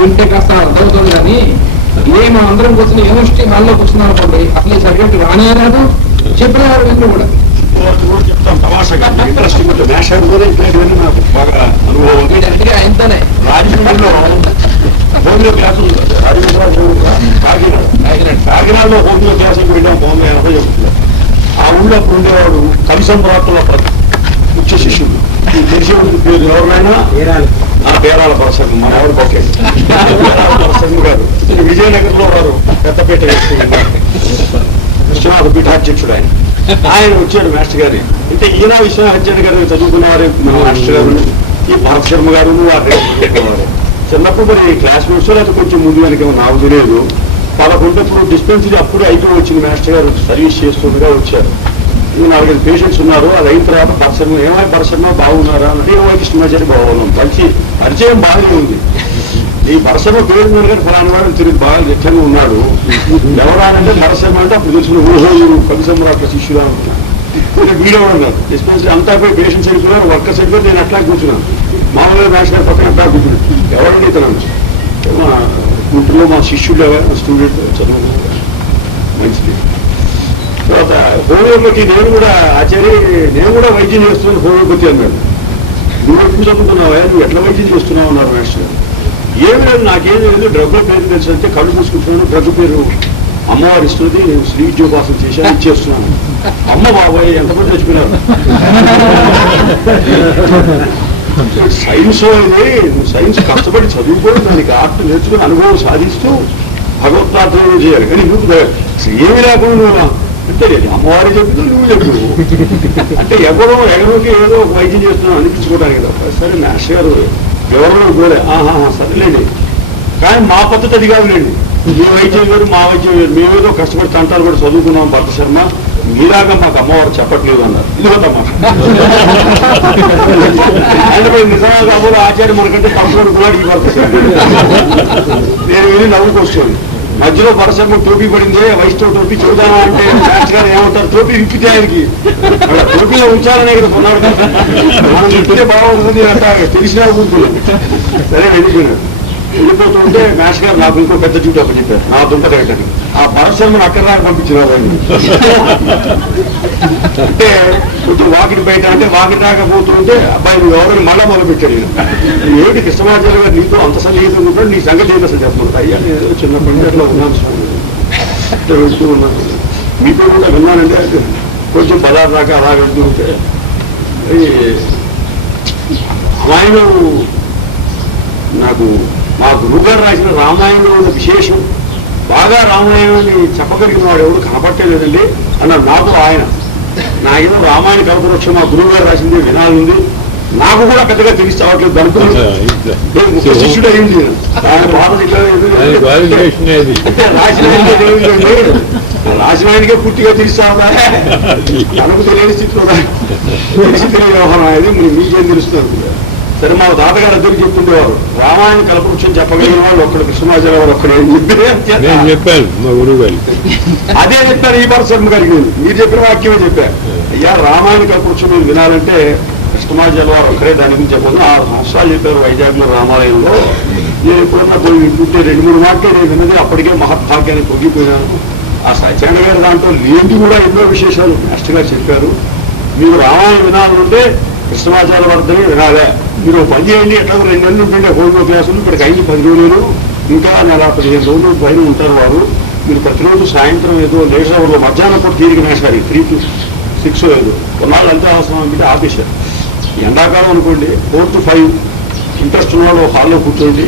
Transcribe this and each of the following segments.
వింటే కాస్త అర్థమవుతుంది. కానీ మనం అందరం కూర్చొని యూనివర్సిటీ హాల్లో కూర్చున్నాం అనుకోండి, అసలు ఈ సబ్జెక్ట్ రానే రాదు, చెప్పిన వారు వింటూ కూడా చెప్తాం తమాషగా ఇంట్రెస్టింగ్ ఉంటుంది. నాకు బాగా అనుభవం ఉంది. ఆయనతోనే రాజమండ్రిలో హోమియో క్లాసులు కాకినాడలో హోమియో క్లాసులకు వెళ్ళాం 1980 ఆ ఊళ్ళో అప్పుడు ఉండేవాడు కలిసంరాత్రుల ముఖ్య శిష్యుడు. తెలిసే పేరు ఎవరినైనా పేరాల పరసంగం, మన ఎవరు బొకే పరసంగం గారు. విజయనగరంలో వారు పెద్దపేట విశ్వనాథ పీఠాధ్యక్షుడు ఆయన వచ్చాడు మాస్టర్ గారి. అంటే ఈయన విశ్వనాథాచార్య గారు చదువుకున్నవారే మాస్టర్ గారు, ఈ భరత్ శర్మ గారు వారు చిన్నప్పుడు మరి క్లాస్మేట్స్ లేకపోతే కొంచెం ముందు వెనక నాకు తెలియదు. 11 డిస్పెన్సరీ అప్పుడు అయిపోయి వచ్చింది. మాస్టర్ గారు సర్వీస్ చేస్తుండగా వచ్చారు. 4-5 పేషెంట్స్ ఉన్నారు. అది అయిన తర్వాత భరతశర్మ ఏమై భరతశర్మ బాగున్నారా అంటే ఏమై కృష్ణమాచారి బాగున్నాం. పరిచయం బాగానే ఉంది. ఈ భరతశర్మ పేరు మీద కానీ ఫలానా వాడు తిరిగి బాగా గట్టిగా ఉన్నాడు. ఎవరా అంటే భరతశర్మ అంటే అప్పుడు తెలిసిన ఊహో కవిసమ్రాట్ల శిష్యులా ఉంటున్నాను. వీడియో ఉన్నారు డిస్పెన్సరీ అంతా పోయి పేషెంట్స్ వెళ్ళిపోయినారు, వర్కర్స్ వెళ్ళిపోయి నేను అట్లా కూర్చున్నాను. మామూలుగా మాస్టర్ గారు పక్కన అట్లా కూర్చున్నాను. ఎవరండి ఇతను గుంటూరులో మా శిష్యుడు స్టూడెంట్ చదువు మంచిది. తర్వాత హోమియోపతి నేను కూడా ఆచార్య నేను కూడా వైద్యం చేస్తున్నాను హోమియోపతి అన్నాడు. నువ్వు ఎక్కువ చదువుకున్నావా, నువ్వు ఎట్లా వైద్యం చేస్తున్నావు అన్నారు మాస్టర్ గారు. ఏమి లేదు, నాకేం లేదు, డ్రగ్ల పేరు తెలుసు అంటే కళ్ళు మూసుకుంటున్నాను. డ్రగ్ పేరు అమ్మవారు ఇస్తుంది, నేను శ్రీ విద్యోపాసన చేశాను, ఇచ్చేస్తున్నాను. అమ్మ బాబాయ్ ఎంతమంది చచ్చిపోయినారు. సైన్స్ అనేది నువ్వు సైన్స్ కష్టపడి చదువుకోని దానికి ఆర్ట్ నేర్చుకుని అనుభవం సాధిస్తూ భగవత్ప్రార్థన చేయాలి. కానీ నువ్వు ఏమి లేకుండా నువ్వు అంటే అమ్మవారు చెప్తూ నువ్వు చెప్పు అంటే ఎగరోకి ఏదో ఒక వైద్యం చేస్తున్నావు అనిపించుకోవడానికి తప్ప. సరే మాస్టర్ గారు వివరణ కూడా సరేలేండి, కానీ మా పద్ధతి అది కాదులేండి. మీ వైద్యం వేరు మా వైద్యం వేరు, మేమేదో కష్టపడి తంటాలు కూడా చదువుకున్నాం భరత శర్మ, మీలాగా మాకు అమ్మవారు చెప్పట్లేదు అన్నారు. ఇదిగో తమ్మా ఆయన నిజంగా కాబోలు ఆచార్య మనకంటే తప్పనుకున్నాడు ఈ భరత శర్మ. నేను వెళ్ళి నవ్వుకొచ్చాను. మధ్యలో భరతశర్మ టోపీ పడిందే, వైష్ణవ టోపీ చూద్దామా అంటే మాస్టర్ గారు ఏమంటారు, టోపీ విప్పితే ఆయనకి టోపీలో ఉంచాలనే కదా కొన్నాడు. మనం విప్పితే బాగుంటుంది అంటే తెలిసినా కూర్చున్నాను. సరే వెళ్ళిపోతుంటే మాస్టర్ గారు నాకు ఇంకో పెద్ద డ్యూటీ అప్పుడు చెప్పారు, నా దుంప తగ్గట్టు ఆ భరతశర్మను అక్కడ దాకా పంపించినారు. అంటే కొంచెం వాకిటి బయట అంటే వాకిటి దాకా పోతుంటే అబ్బాయి నువ్వు ఎవరైనా మళ్ళా మొదలుపెట్టాడు. ఏమిటి కృష్ణమాచార్య గారు నీతో అంత సన్నిహితం ఉంటాడు, నీ సంగతి ఏంటి అసలు చెప్పమంటారు. అయ్యా నేను చిన్నప్పటి నుంచి అట్లా ఉన్నాను అట్లా వెళ్తూ ఉన్నాను. మీతో కూడా విన్నానంటే కొంచెం పదార్థ దాకా అలా వెళ్తూ ఉంటే రామాయణం నాకు మా గురువుగారు రాసిన రామాయణంలో ఉన్న విశేషం, బాగా రామాయణాన్ని చెప్పగలిగిన వాడు ఎవరు కనపట్టలేదండి అన్నారు నాకు ఆయన. నాకేదో రామాయణ కల్పవృక్షం మా గురువు గారు రాసింది వినాలంది, నాకు కూడా పెద్దగా తెలిసి చావట్లేదు. అనుకున్నాను శిష్యుడు అయింది ఆయన బాధ రాసిన ఆయనకే పూర్తిగా తెలిసావా, తనకు తెలియని స్థితిలో తెలిసి తెలియ వ్యవహారం అనేది మీకేం తెలుస్తుంది. సరే మా తాతగారు అందరికీ చెప్తుండేవారు రామాయణ కల్పవృక్షం చెప్పగలిగిన వాళ్ళు ఒక్కడు కృష్ణమాచార్య వారు ఒక్కడే చెప్పాను మా గురువు గారు. అదే చెప్తాను ఈ భరతశర్మ గారికి. మీరు చెప్పిన వాక్యమే చెప్పారు. అయ్యా రామాయణ కల్పవృక్షం మీరు వినాలంటే కృష్ణమాచార్య వారు ఒక్కడే దాని గురించి చెప్పదు. 6 సంవత్సరాలు చెప్పారు వైజాగ్లో రామాలయంలో. నేను ఎప్పుడన్నా పోయి వింటుంటే 2-3 మాటలే నేను విన్నది, అప్పటికే మహద్భాగ్యాన్ని పొంగిపోయినాను. ఆ సత్యనారాయణ గారి దాంట్లో లేని కూడా ఎన్నో విశేషాలు మాస్టర్ గారు చెప్పారు. మీరు రామాయణ వినాలంటే కృష్ణమాచార్య వర్ధని వినాలే. మీరు పని చేయండి, ఎట్లా 2 నెలలు ఉంటుండే హోమియో క్లాసులు, ఇక్కడికి 5-10 రోజులు ఇంకా నెల 15 రోజులు పైన ఉంటారు వారు. మీరు ప్రతిరోజు సాయంత్రం ఏదో లేట్ అవర్లో మధ్యాహ్నం పూట తీరిక నేసారు 3 to 6 లేదు. కొన్నాళ్ళు అంతే అవసరం అంటే ఆపేశారు. ఎండాకాలం అనుకోండి 4 to 5 ఇంట్రెస్ట్ ఉన్నవాళ్ళు హాల్లో కూర్చోండి,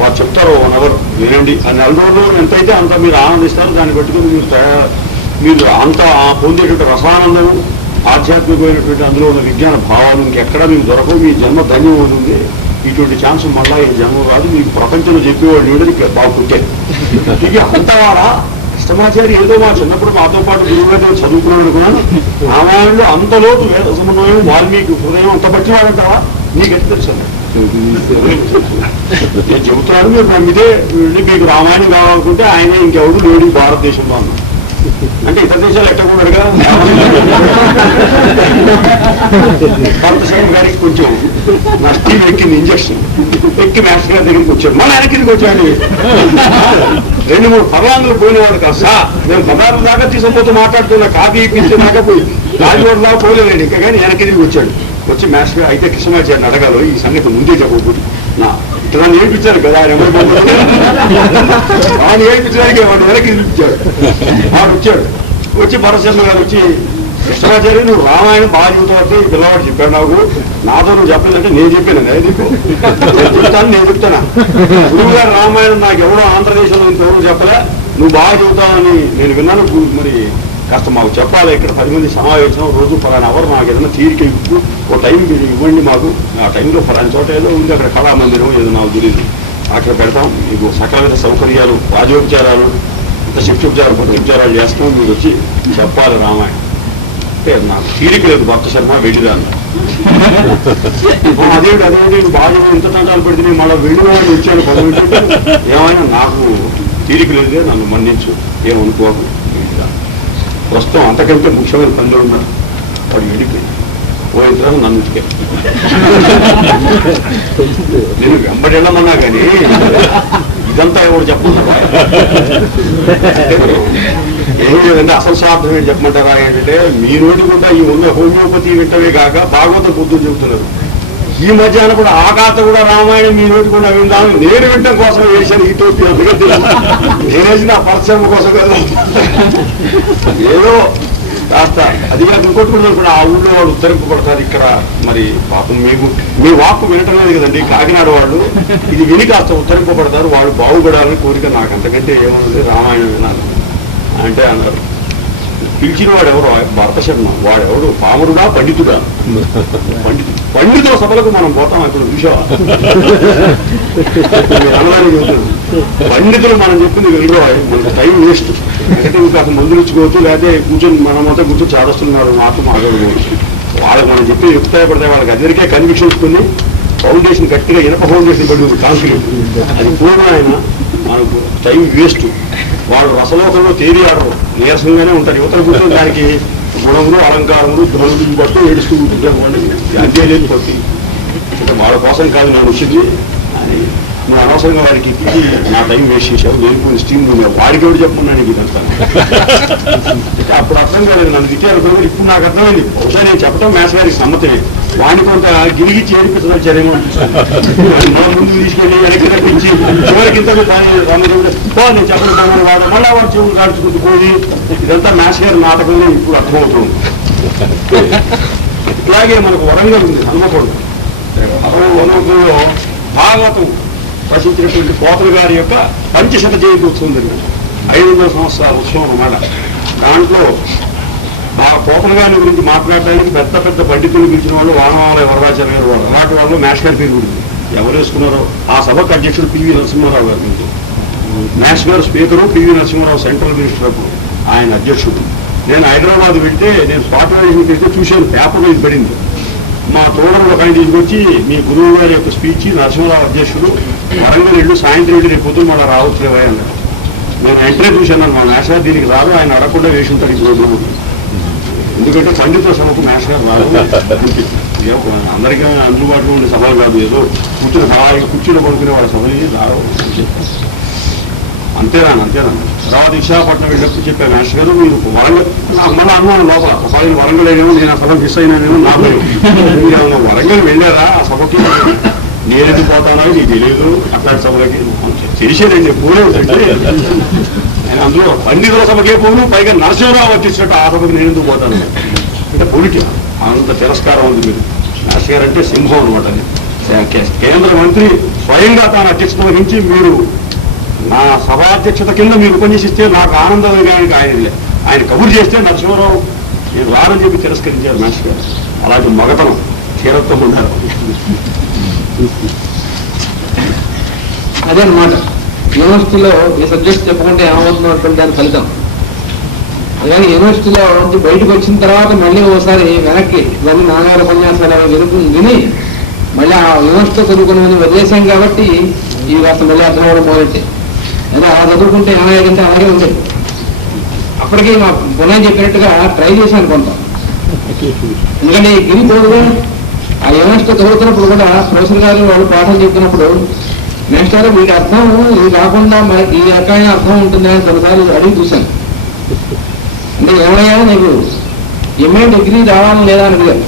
వారు చెప్తారు 1 hour వినండి. ఆ 4 రోజులు ఎంతైతే అంత మీరు ఆనందిస్తారు. దాన్ని పట్టుకుని మీరు అంత పొందేటువంటి రసానందము, ఆధ్యాత్మికమైనటువంటి అందులో ఉన్న విజ్ఞాన భావాలు ఇంకెక్కడ మీకు దొరకవు. మీ జన్మ ధన్యం అవుతుంది. ఇటువంటి ఛాన్స్ మళ్ళా ఈ జన్మ కాదు. మీకు ప్రపంచంలో చెప్పేవాళ్ళు ఏడని బాగా పుట్టారు. ఇక అంతవారా కృష్ణమాచార్య ఏదో మా చిన్నప్పుడు మాతో పాటు గురువుగా చదువుకున్నాను అనుకున్నాను. రామాయణంలో అంతలోటు వేద సమన్వయం వాల్మీకి హృదయం అంత పట్టినారంటావా నీకెట్ తెలుసు నేను చెబుతాను. మీరు నమ్మితే మీకు రామాయణం కావాలనుకుంటే ఆయనే ఇంకెవడు లేడు భారతదేశంలో అన్నా. అంటే ఇతర దేశాలు ఎట్టకూడదుగా భరత శర్మ గారికి కొంచెం నష్టం ఎక్కింది, ఇంజక్షన్ ఎక్కి మాస్టర్ గారి దగ్గరికి వచ్చాడు. మళ్ళీ వెనక్కి వచ్చాడు. 2-3 పర్లాంగులు పోయినవాడు కాదు సార్. నేను పదార్థం దాకా తీసుకుపోతూ మాట్లాడుతున్నా, కాఫీ ఇప్పించే దాకా పోయి రాజోడు దాకా పోలేదండి. ఇంకా కానీ వెనక్కి తిరిగి వచ్చాడు. వచ్చి మాస్టర్ గారు అయితే కృష్ణమాచార్యని అడగాలో ఈ సంగతి ముందే చెప్పకూడదు, నా ఇట్లా నేర్పించారు కదా ఆయన ఆయన నేర్పించడానికి వాడు వెనక్కి తిరిగిచ్చాడు. వాడు వచ్చాడు. వచ్చి భరత శర్మ గారు వచ్చి, కృష్ణమాచార్య నువ్వు రామాయణం బాగా చెబుతావు, ఈ పిల్లవాడు చెప్పాడు నాకు, నాతో నువ్వు చెప్పలేదంటే నేను చెప్పాను నీకు చెప్తాను, నేను చెప్తానా గురువు గారు రామాయణం నాకు ఎవడో ఆంధ్రదేశంలో ఇంకెవరో చెప్పలే, నువ్వు బాగా చెబుతావని నేను విన్నాను, మరి కాస్త మాకు చెప్పాలి, ఇక్కడ 10 మంది సమావేశం, రోజు ఫలానా అవర్ మాకు ఏదైనా తీరిక ఓ టైం ఇవ్వండి మాకు, ఆ టైంలో ఫలానా చోట ఏదో ఉంది అక్కడ కళామందిరం ఏదో నాకు తెలియదు, అక్కడ పెడతాం, మీకు సకలవిధ సౌకర్యాలు, రాజోపచారాలు, ఇంత శిక్షోపచారాలు, కొన్ని ఉపచారాలు చేస్తాం, మీరు వచ్చి చెప్పాలి రామాయణం అంటే నాకు తీరిక లేదు భక్త శర్మ వెళ్ళిరాను. అదేంటి బాగా ఇంత తంటాలు పెడితే మళ్ళీ వెళ్ళిన వచ్చాను 10 నిమిషాలు, ఏమైనా నాకు తీరిక లేదే, నన్ను మన్నించు, ఏమనుకోకు, ప్రస్తుతం అంతకంటే ముఖ్యమైన పనిలో ఉన్నాడు. వాడు వెళ్ళిపోయి పోయిన తర్వాత నన్ను నేను వెంబడి వెళ్ళమన్నా కానీ ఇదంతా ఎవరు చెప్పమంటారా, ఏమి లేదంటే అసలు శాస్త్రం ఏంటి చెప్పమంటారా ఏంటంటే మీ నోటి కూడా ఈ ఉన్న హోమియోపతి వింటవే కాక భాగవత బుద్ధులు చెబుతున్నారు. ఈ మధ్యాహ్నం కూడా ఆకాత కూడా రామాయణం మీ నోటి కూడా విందామని నేను వింటం కోసం వేసాను. ఈ తోటి నేనేసి నా పరిశ్రమ కోసం కదా, ఏదో కాస్త అది ఇంకొట్టుకుంటున్నారు కూడా ఆ ఊళ్ళో వాళ్ళు ఉత్తరింపబడతారు. ఇక్కడ మరి పాపం మీకు మీ వాక్కు వినటం లేదు కదండి కాకినాడ వాళ్ళు, ఇది విని కాస్త ఉత్తరింపబడతారు, వాళ్ళు బాగుపడాలని కోరిక నాకు, అంతకంటే ఏమన్నది రామాయణం వినాలి అంటే అన్నారు. పిలిచిన వాడు ఎవరు భరత శర్మ, వాడెవడు పామరుడా పండితుడా, పండితుల సభలకు మనం పోతాం అక్కడ చూసావా, పండితులు మనం చెప్పింది వెళ్ళో మనకు టైం వేస్ట్, అంటే ఇంకా అసలు మందులు ఇచ్చుకోవచ్చు, లేకపోతే కూర్చొని మనమంతా కూర్చొని చాదస్తున్నారు మాకు మాట్లాడుకోవచ్చు. వాళ్ళకి మనం చెప్పి చెప్తాయి పడతాయి, వాళ్ళకి అందరికీ కన్విక్షన్స్ కొన్ని ఫౌండేషన్ గట్టిగా ఇనప ఫౌండేషన్ పడి కాన్ఫిడెంట్ అది పూర్ణ ఆయన మనకు టైం వేస్ట్. వాళ్ళు రసలోకంలో తేలి ఆడరు, నీరసంగానే ఉంటారు. యువతలు కూర్చొని దానికి గుణములు అలంకారములు ధ్వనులు బట్టు ఏడుస్తూ ఉంటుంటారు. వాళ్ళు అంతే లేదు పట్టి, వాళ్ళ కోసం కాదు నేను వచ్చింది అని నువ్వు అనవసరంగా వాడికి ఎక్కి నా టైం వేస్ట్ చేసావు, లేనిపోయిన స్టీమ్ వాడికి ఎవరు చెప్పమన్నాను నీకు ఇదంతా. అప్పుడు అర్థం కాలేదు, నన్ను తిట్టారు కూడా. ఇప్పుడు నాకు అర్థమైంది, బహుశా నేను చెప్పడం మేస్ గారికి సమ్మతమే, వాడిని కొంత గిరిగిచ్చి ఏడిపించడం చర్యగా అనిపిస్తుంది. ముందు తీసుకెళ్ళి వెనక్కి తప్పించి చివరికి ఇంత నేను చెప్పడం వాడు మళ్ళా వాడు చెవులు కాల్చుకుంటూ పోయి, ఇదంతా మేస్ గారి నాటకంలో ఇప్పుడు అర్థమవుతుంది. ఇట్లాగే మనకు వరంగల్ ఉంది హన్మకొండ, వరంగల్లో భాగవతం రచించినటువంటి కోతలు గారి యొక్క 500వ జయంతి ఉత్సవం జరిగింది. 500 సంవత్సరాల ఉత్సవం అన్నమాట. దాంట్లో ఆ కోతలు గారి గురించి మాట్లాడడానికి పెద్ద పెద్ద పండితులు పిలిచిన వాళ్ళు వానవాళ్ళ వరదాచార్య గారు, వాళ్ళు అలాంటి వాళ్ళు మ్యాష్ గారి పేరు గురించి ఎవరు వేసుకున్నారో ఆ సభకు అధ్యక్షుడు పివి నరసింహారావు గారు గురించి, మ్యాష్ గారు speaker, PV Narasimha Rao central minister అప్పుడు ఆయన అధ్యక్షుడు. నేను హైదరాబాద్ వెళ్తే నేను స్పాట్ మేనేజ్మెంట్ అయితే చూశాను, పేపర్లో ఇది పడింది. మా తోడరు ఒక ఆయన తీసుకొచ్చి మీ గురువు గారి యొక్క స్పీచ్ నరసింహరావు అధ్యక్షుడు వరంగల్ ఇళ్ళు సాయంత్రం వెళ్ళి రేపు పొద్దున్న మన రావచ్చు అన్నారు. నేను వెంటనే చూశాను, మా మ్యాష్ గారు దీనికి రాదు, ఆయన అడగకుండా వేసి ఉంటాడు ఈ ప్రోగ్రామ్, ఎందుకంటే పండితుల సభకు మ్యాష్ గారు రాదు, అందరికీ అందుబాటులో ఉండే సభలు కాదు, ఏదో కూర్చుని సభాగా కుర్చీలో పడుకునే వాళ్ళ సభలు రావు. అంతేనా తర్వాత విశాఖపట్నం వెళ్ళినప్పుడు చెప్పాను, మ్యాష్ గారు మీరు వరంగల్ మళ్ళీ అన్నాను లోపల, ఒకవేళ వరంగల్ అయినా నేను ఆ సభ మిస్ అయినానేమో నాకు మీరు వరంగల్ వెళ్ళారా ఆ సభకి, నేనేది పోతానో నీకు తెలియదు, అట్లాంటి సభలకి తెలిసేదండి పోలేదంటే అందులో పండితుల సభకే పోను, పైగా నరసింహరావు వచ్చినట్టు ఆ సభకి నేను ఎందుకు పోతాను అంటే పొలిటి అంత తిరస్కారం ఉంది. మీరు మ్యాష్ గారు అంటే సింహం అనమాట. కేంద్ర మంత్రి స్వయంగా తాను అధ్యక్షత వహించి మీరు నా సభాధ్యక్షత కింద మీరు ఉపన్యసిస్తే నాకు ఆనందదాయకానికి ఆయన కబురు చేస్తే నరసింహరావు నేను రానని చెప్పి తిరస్కరించారు మ్యాష్ గారు. అలాంటి మగతనం తీరత్వం ఉన్నారు. అదే అనమాట, యూనివర్సిటీలో ఈ సబ్జెక్ట్ చెప్పుకుంటే ఏమవుతున్నటువంటి దాని ఫలితం. అలాగే యూనివర్సిటీలో నుంచి బయటకు వచ్చిన తర్వాత మళ్ళీ ఒకసారి వెనక్కి ఇవన్నీ నాన్నగారు ఉపన్యాసాలు విని మళ్ళీ ఆ యూనివర్సిటీలో చదువుకునే వదిలేశాం కాబట్టి ఈ కాస్త మళ్ళీ అర్థం అవ్వడం మొదలెట్టే. అదే అలా చదువుకుంటే ఏమయ్యేదంటే అలాగే ఉండేది. అప్పటికీ మా పునః చెప్పినట్టుగా ట్రై చేశాను కొంత. ఎందుకంటే ఈ గిరి పోదుగా ఆ యూనివర్సిటీ చదువుతున్నప్పుడు కూడా ప్రొఫెసర్ గారు వాళ్ళు పాఠం చెప్తున్నప్పుడు నెక్స్ట్ వీటి అర్థం ఇది కాకుండా మనకి ఈ రకమైన అర్థం ఉంటుంది అని కొన్నిసార్లు అడిగి చూశాను. అంటే ఏమయ్యా నీకు ఎంఏ డిగ్రీ రావాలని లేదా అని అడిగారు.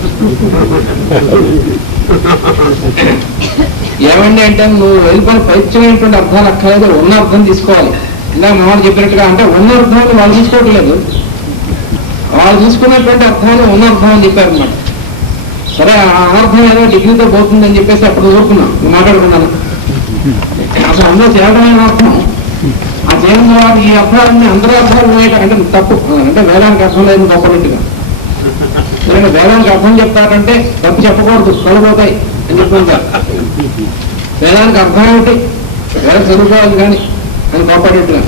ఏమండి అంటే నువ్వు వెళ్ళిపోయిన పైత్యమైనటువంటి అర్థాలు అక్కర్లేదు, ఉన్న అర్థం తీసుకోవాలి. ఇలా మామూలు చెప్పినట్టుగా అంటే ఉన్న అర్థాన్ని వాళ్ళు తీసుకోవట్లేదు, వాళ్ళు తీసుకున్నటువంటి అర్థాన్ని ఉన్న అర్థం అని చెప్పారు అన్నమాట. సరే ఆ అనర్థం ఏదో డిగ్రీతో పోతుందని చెప్పేసి అప్పుడు ఊరుకున్నాం, మాట్లాడుకున్నాను. అసలు అందరూ చేయడమైన అర్థం ఆ చేయడం ద్వారా ఈ అర్థాలన్నీ అందరూ అర్థాలు ఉన్నాయి అంటే తప్పు. అంటే వేదానికి అర్థం లేదు తప్పనట్టుగా. ఎందుకంటే వేదానికి అర్థం చెప్తారంటే తప్పు చెప్పకూడదు, కలుగుతాయి అని చెప్పుకుంటారు. వేదానికి అర్థం ఏమిటి, వేద చదువుకోవాలి కానీ అని కోపడేట్టుగా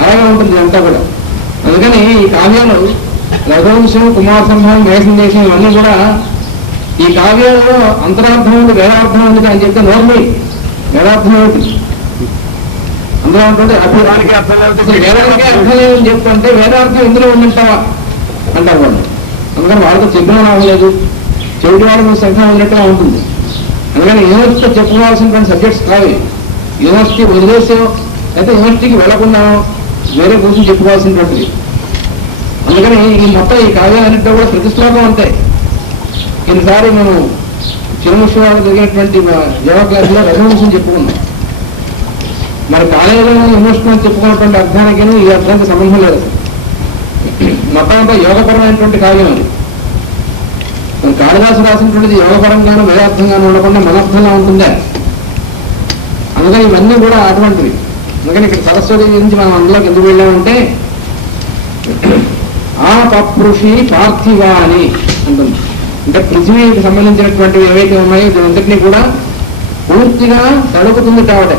అలాగే ఉంటుంది అంతా కూడా. అందుకని ఈ కావ్యాలు రఘువంశం, కుమార సంభవం, మేఘసందేశం ఇవన్నీ కూడా ఈ కావ్యాలలో అంతరార్థం ఉంది, వేదార్థం ఉంది అని చెప్తే నోర్మి వేదార్థం ఏమిటి అందులో ఉంటుంది. అభిమానికి అర్థం వేదానికే అర్థం లేదని చెప్తుంటే వేదార్థం ఇందులో ఉందంటావా అంటారు వాళ్ళు. అందుకని వాళ్ళతో చెప్పిన అవ్వలేదు, చెవిటి వాళ్ళ సంఖ్య ఉన్నట్టుగా ఉంటుంది. అందుకని యూనివర్సిటీతో చెప్పుకోవాల్సినటువంటి సబ్జెక్ట్స్ కావు. యూనివర్సిటీ వదిలేసో అయితే యూనివర్సిటీకి వెళ్లకుండా వేరే కూర్చొని చెప్పుకోవాల్సినటువంటిది. అందుకని ఈ మొత్తం ఈ కావ్యాలన్నింటిలో కూడా ప్రతి శ్లోకం ఉంటాయి. ఈసారి మనం చిరుముష్వాళ్ళు జరిగినటువంటి యోగా క్లాసులో రఘువంశం చెప్పుకున్నాం. మరి కాలేజీలో యూనివర్సిటీ చెప్పుకున్నటువంటి అర్థానికి ఈ అర్థానికి సంబంధం లేదు. మొత్తం అంతా యోగపరమైనటువంటి కావ్యం అది. కాళిదాసు రాసినటువంటిది యోగపరంగాను వేదార్థంగాను ఉండకుండా మనర్థంగా ఉంటుందా. అందుకని ఇవన్నీ కూడా అటువంటివి. అందుకని ఇక్కడ సరస్వతి గురించి మనం అందులోకి ఎందుకు వెళ్ళామంటే ఆ పప్రుషి పార్థివాని అంటుంది. అంటే పృథివీకి సంబంధించినటువంటివి ఏవైతే ఉన్నాయో దీనంతటినీ కూడా పూర్తిగా తడుపుతుంది కాబట్టి.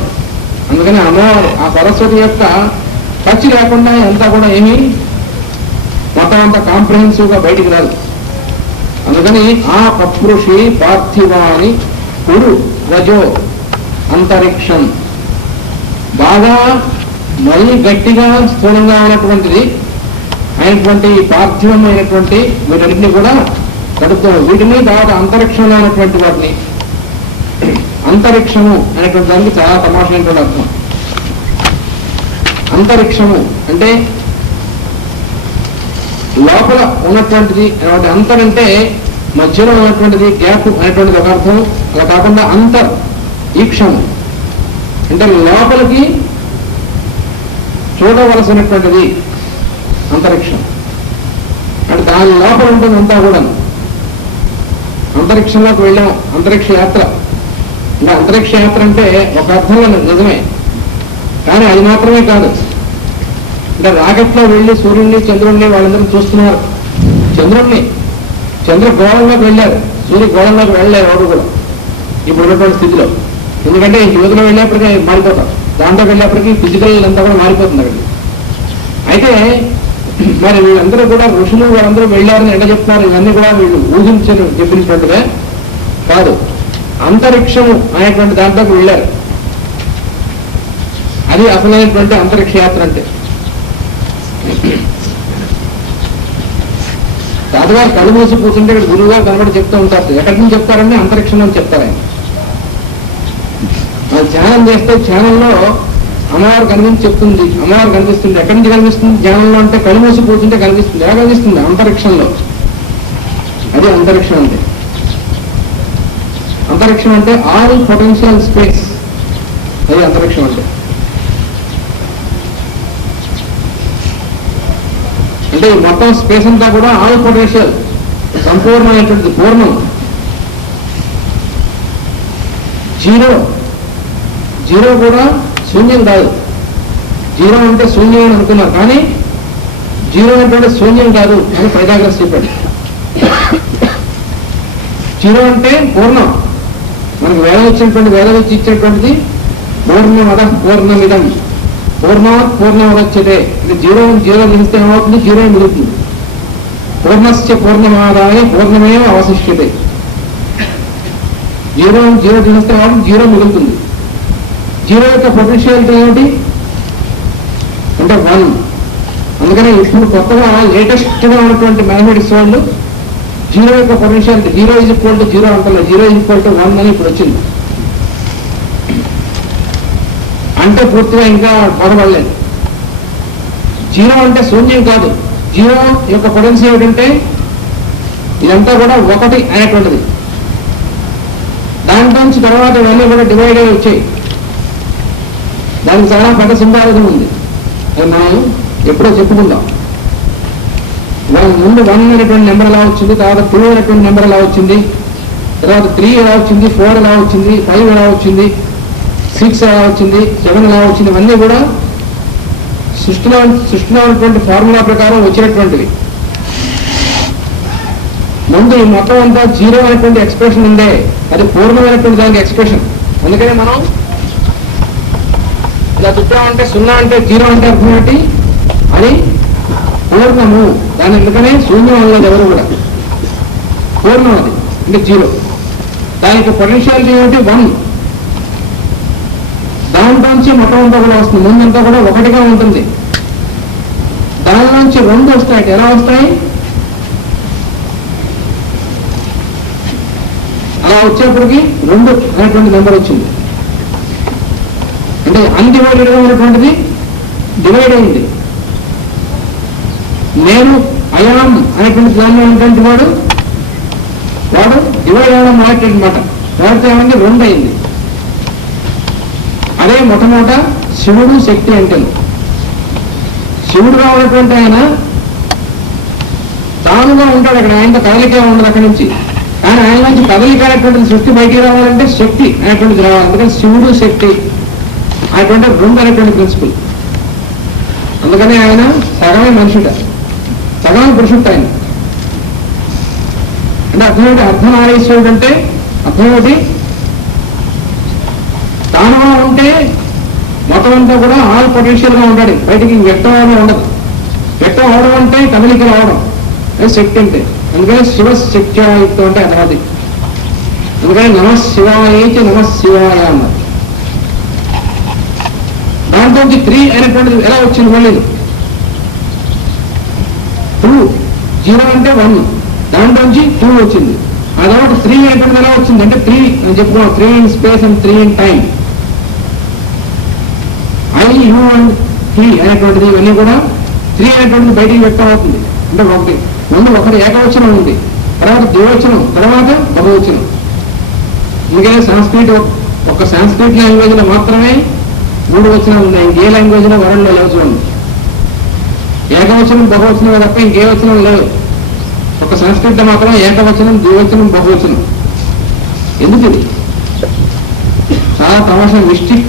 అందుకని అమ్మవారు ఆ సరస్వతి యొక్క టచ్ లేకుండా అంతా కూడా ఏమీ మొత్తం అంతా కాంప్రహెన్సివ్గా బయటికి రాదు. అందుకని ఆ పప్రుషి పార్థివాని కుడు రజో అంతరిక్షం బాగా మరీ గట్టిగా స్థూలంగా ఉన్నటువంటిది అయినటువంటి పార్థివమైనటువంటి వీటన్నిటిని కూడా కడుపుతాడు. వీటిని తర్వాత అంతరిక్షంలో అయినటువంటి వాటిని అంతరిక్షము అనేటువంటి దానికి చాలా తమాషైనటువంటి అర్థం. అంతరిక్షము అంటే లోపల ఉన్నటువంటిది అనేటువంటి అంతర్ అంటే మధ్యలో ఉన్నటువంటిది, గ్యాప్ అనేటువంటిది ఒక అర్థం. అలా కాకుండా అంతర్ ఈక్షము అంటే లోపలికి చూడవలసినటువంటిది అంతరిక్షం. అంటే దాని లోపల ఉంటుంది అంతా కూడా. అంతరిక్షంలోకి వెళ్ళాం, అంతరిక్ష యాత్ర. అంటే అంతరిక్ష యాత్ర అంటే ఒక అర్థంలో నిజమే, కానీ అది మాత్రమే కాదు. అంటే రాకెట్లో వెళ్ళి సూర్యుడిని, చంద్రుడిని వాళ్ళందరూ చూస్తున్నారు. చంద్రగోళంలోకి వెళ్ళారు, సూర్య గోళంలోకి వెళ్ళలేరు ఎవరు కూడా ఇప్పుడు ఉన్నటువంటి స్థితిలో. ఎందుకంటే యువతలో వెళ్ళేప్పటికీ మారిపోతారు, దాంట్లో వెళ్ళేప్పటికీ ఫిజికల్ అంతా కూడా మారిపోతుంది అక్కడికి. అయితే మరి వీళ్ళందరూ కూడా ఋషులు వాళ్ళందరూ వెళ్ళారని ఎట్లా చెప్తున్నారు? ఇవన్నీ కూడా వీళ్ళు ఊహించను చెప్పినటువంటిదే కాదు, అంతరిక్షము అనేటువంటి దాంట్లోకి వెళ్ళారు. అది అసలైనటువంటి అంతరిక్ష యాత్ర అంటే. తాతగారు కళ్ళు మూసి కూర్చుంటే ఇక్కడ గురువు గారు కనబడి చెప్తూ ఉంటారు. ఎక్కడి నుంచి చెప్తారంటే అంతరిక్షం అని చెప్తారు ఆయన. అది ధ్యానం చేస్తే ధ్యానంలో అమ్మవారు కనిపించి చెప్తుంది, అమ్మవారు కనిపిస్తుంది. ఎక్కడి నుంచి కనిపిస్తుంది ధ్యానంలో అంటే కళ్ళు మూసి కూర్చుంటే కనిపిస్తుంది. ఎలా కనిపిస్తుంది? అంతరిక్షంలో. అది అంతరిక్షం అంటే. అంతరిక్షం అంటే ఆల్ పొటెన్షియల్ స్పేస్, అది అంతరిక్షం అంటే. అంటే మొత్తం స్పేస్ అంతా కూడా ఆల్ పొటెన్షియల్, సంపూర్ణమైనటువంటి పూర్ణం. జీరో కూడా శూన్యం కాదు. జీరో అంటే శూన్యం అని అనుకున్నారు, కానీ జీరో అంటే శూన్యం కాదు అని పైథాగరస్ చెప్పాడు. జీరో అంటే పూర్ణం. మనకు వేదం ఇచ్చినటువంటిది పూర్ణమద పూర్ణమిదం పూర్ణాత్ పూర్ణమదచ్చతే. అంటే జీరో నిలిస్తే ఏమవుతుంది? జీరో మిగులుతుంది. పూర్ణస్య పూర్ణమాదాయ పూర్ణమేవ అవశిష్యతే. జీరో నిలిస్తే ఏమవుతుంది? జీరో మిగులుతుంది. జీరో యొక్క పొటెన్షియాలిటీ ఏమిటి అంటే 1. అందుకని అందుకని ఇప్పుడు కొత్తగా లేటెస్ట్గా ఉన్నటువంటి మ్యాథమెటిక్స్ వాళ్ళు జీరో యొక్క పొటెన్షియాలిటీ 0 అంటారు, 0 అని ఇప్పుడు వచ్చింది. అంటే పూర్తిగా ఇంకా బోధపడలేదు. 0 అంటే శూన్యం కాదు. 0 యొక్క పొటెన్షియల్ ఏమిటంటే ఇదంతా కూడా 1 అనేటువంటిది. దాంట్లోంచి తర్వాత ఇవన్నీ కూడా డివైడ్ అయ్యి వచ్చాయి. దానికి చాలా పెద్ద సింబాలిజం ఉంది. అది మనం ఎప్పుడో చెప్పుకుందాం. ముందు 1 అనేటువంటి నెంబర్ ఎలా వచ్చింది, తర్వాత 2 అనేటువంటి నెంబర్ ఎలా వచ్చింది, తర్వాత 3 ఎలా వచ్చింది, 4 ఎలా వచ్చింది, 5 ఎలా వచ్చింది, 6 ఎలా వచ్చింది, 7 ఎలా వచ్చింది, ఇవన్నీ కూడా సృష్టిలో ఉన్నటువంటి ఫార్ములా ప్రకారం వచ్చినటువంటివి. ముందు ఈ మొత్తం అంతా 0 అనేటువంటి ఎక్స్ప్రెషన్ ఉండే, అది పూర్ణమైనటువంటి దానికి ఎక్స్ప్రెషన్. అందుకని మనం ఇలా చుట్టామంటే 0 అంటే 0 అంటే అర్థం ఏంటి, అది పూర్ణము. దాని ఎందుకనే శూన్యం అనలేదు ఎవరు కూడా. పూర్ణం అది అంటే 0. దానికి పొటెన్షియాలిటీ ఏమిటి 1. దాంట్లోంచి మొత్తం అంతా కూడా వస్తుంది. ముందంతా కూడా 1గా ఉంటుంది. దానిలోంచి 2 వస్తాయి. ఎలా వస్తాయి? అలా వచ్చేప్పటికి 2 అనేటువంటి నెంబర్ వచ్చింది. అంటే అన్డివైడెడ్గా ఉన్నటువంటిది డివైడ్ అయింది. నేను అయాం అనేటువంటి దానిలో ఉన్నటువంటి వాడు డివైడ్ అవ్వడం మాట్లాడమాట. వాడితే ఏమంటే 2 అయింది. అదే మొట్టమొదట శివుడు శక్తి అంటే శివుడుగా ఉన్నటువంటి ఆయన తానుగా ఉంటాడు. అక్కడ ఆయనతో కదలికే ఉండదు అక్కడి నుంచి. కానీ ఆయన నుంచి కదలిక అనేటువంటిది సృష్టి బయటికి రావాలంటే శక్తి అనేటువంటిది రావాలి. అందుకని శివుడు శక్తి అనేటువంటి 2 అనేటువంటి ప్రిన్సిపల్. అందుకని ఆయన సగమే మనుషుడ, సగమే పురుషుడు. ఆయన అంటే అర్థమేంటి? అర్ధనారీశ్వరుడు అంటే అర్థమేంటి? తానుగా ఉంటే మొత్తం అంతా కూడా ఆల్ పొటెన్షియల్ గా ఉంటాడు. బయటికి వ్యక్తం అవడం ఉండదు. వ్యక్తం అవడం అంటే కదలిక రావడం, అది శక్తి అంటే. అందుకని శివ శక్త్యాయుక్తం అంటే అది. అందుకని నమశివాయకి నమశివాయ అన్నారు. దాంట్లోంచి 3 అనేటువంటిది ఎలా వచ్చింది? మళ్ళీ 2, 0 అంటే 1, దాంట్లోంచి 2 వచ్చింది. ఆ తర్వాత 3 అనేటువంటిది ఎలా వచ్చింది అంటే 3 అని చెప్పుకున్నాం. 3 in space and 3 in time. I, you and he అనేటువంటిది ఇవన్నీ కూడా 3 అనేటువంటిది బయటికి వ్యక్తం అవుతుంది. అంటే ముందు ఒకటి ఏకవచనం ఉంది, తర్వాత ద్వివచనం, తర్వాత బహువచనం. ఎందుకంటే సంస్కృతి ఒక సంస్కృత్ లాంగ్వేజ్ లో మాత్రమే 3 వచనాలు ఉన్నాయి. ఇంకే లాంగ్వేజ్ లో వరల్డ్ లేవు చూడండి. ఏకవచనం బహువచనం తప్ప ఇంకే వచనం లేవు. ఒక సంస్కృతిలో మాత్రం ఏకవచనం, ద్వివచనం, బహువచనం. ఎందుకు ఇది? చాలా తమాషా మిస్టిక్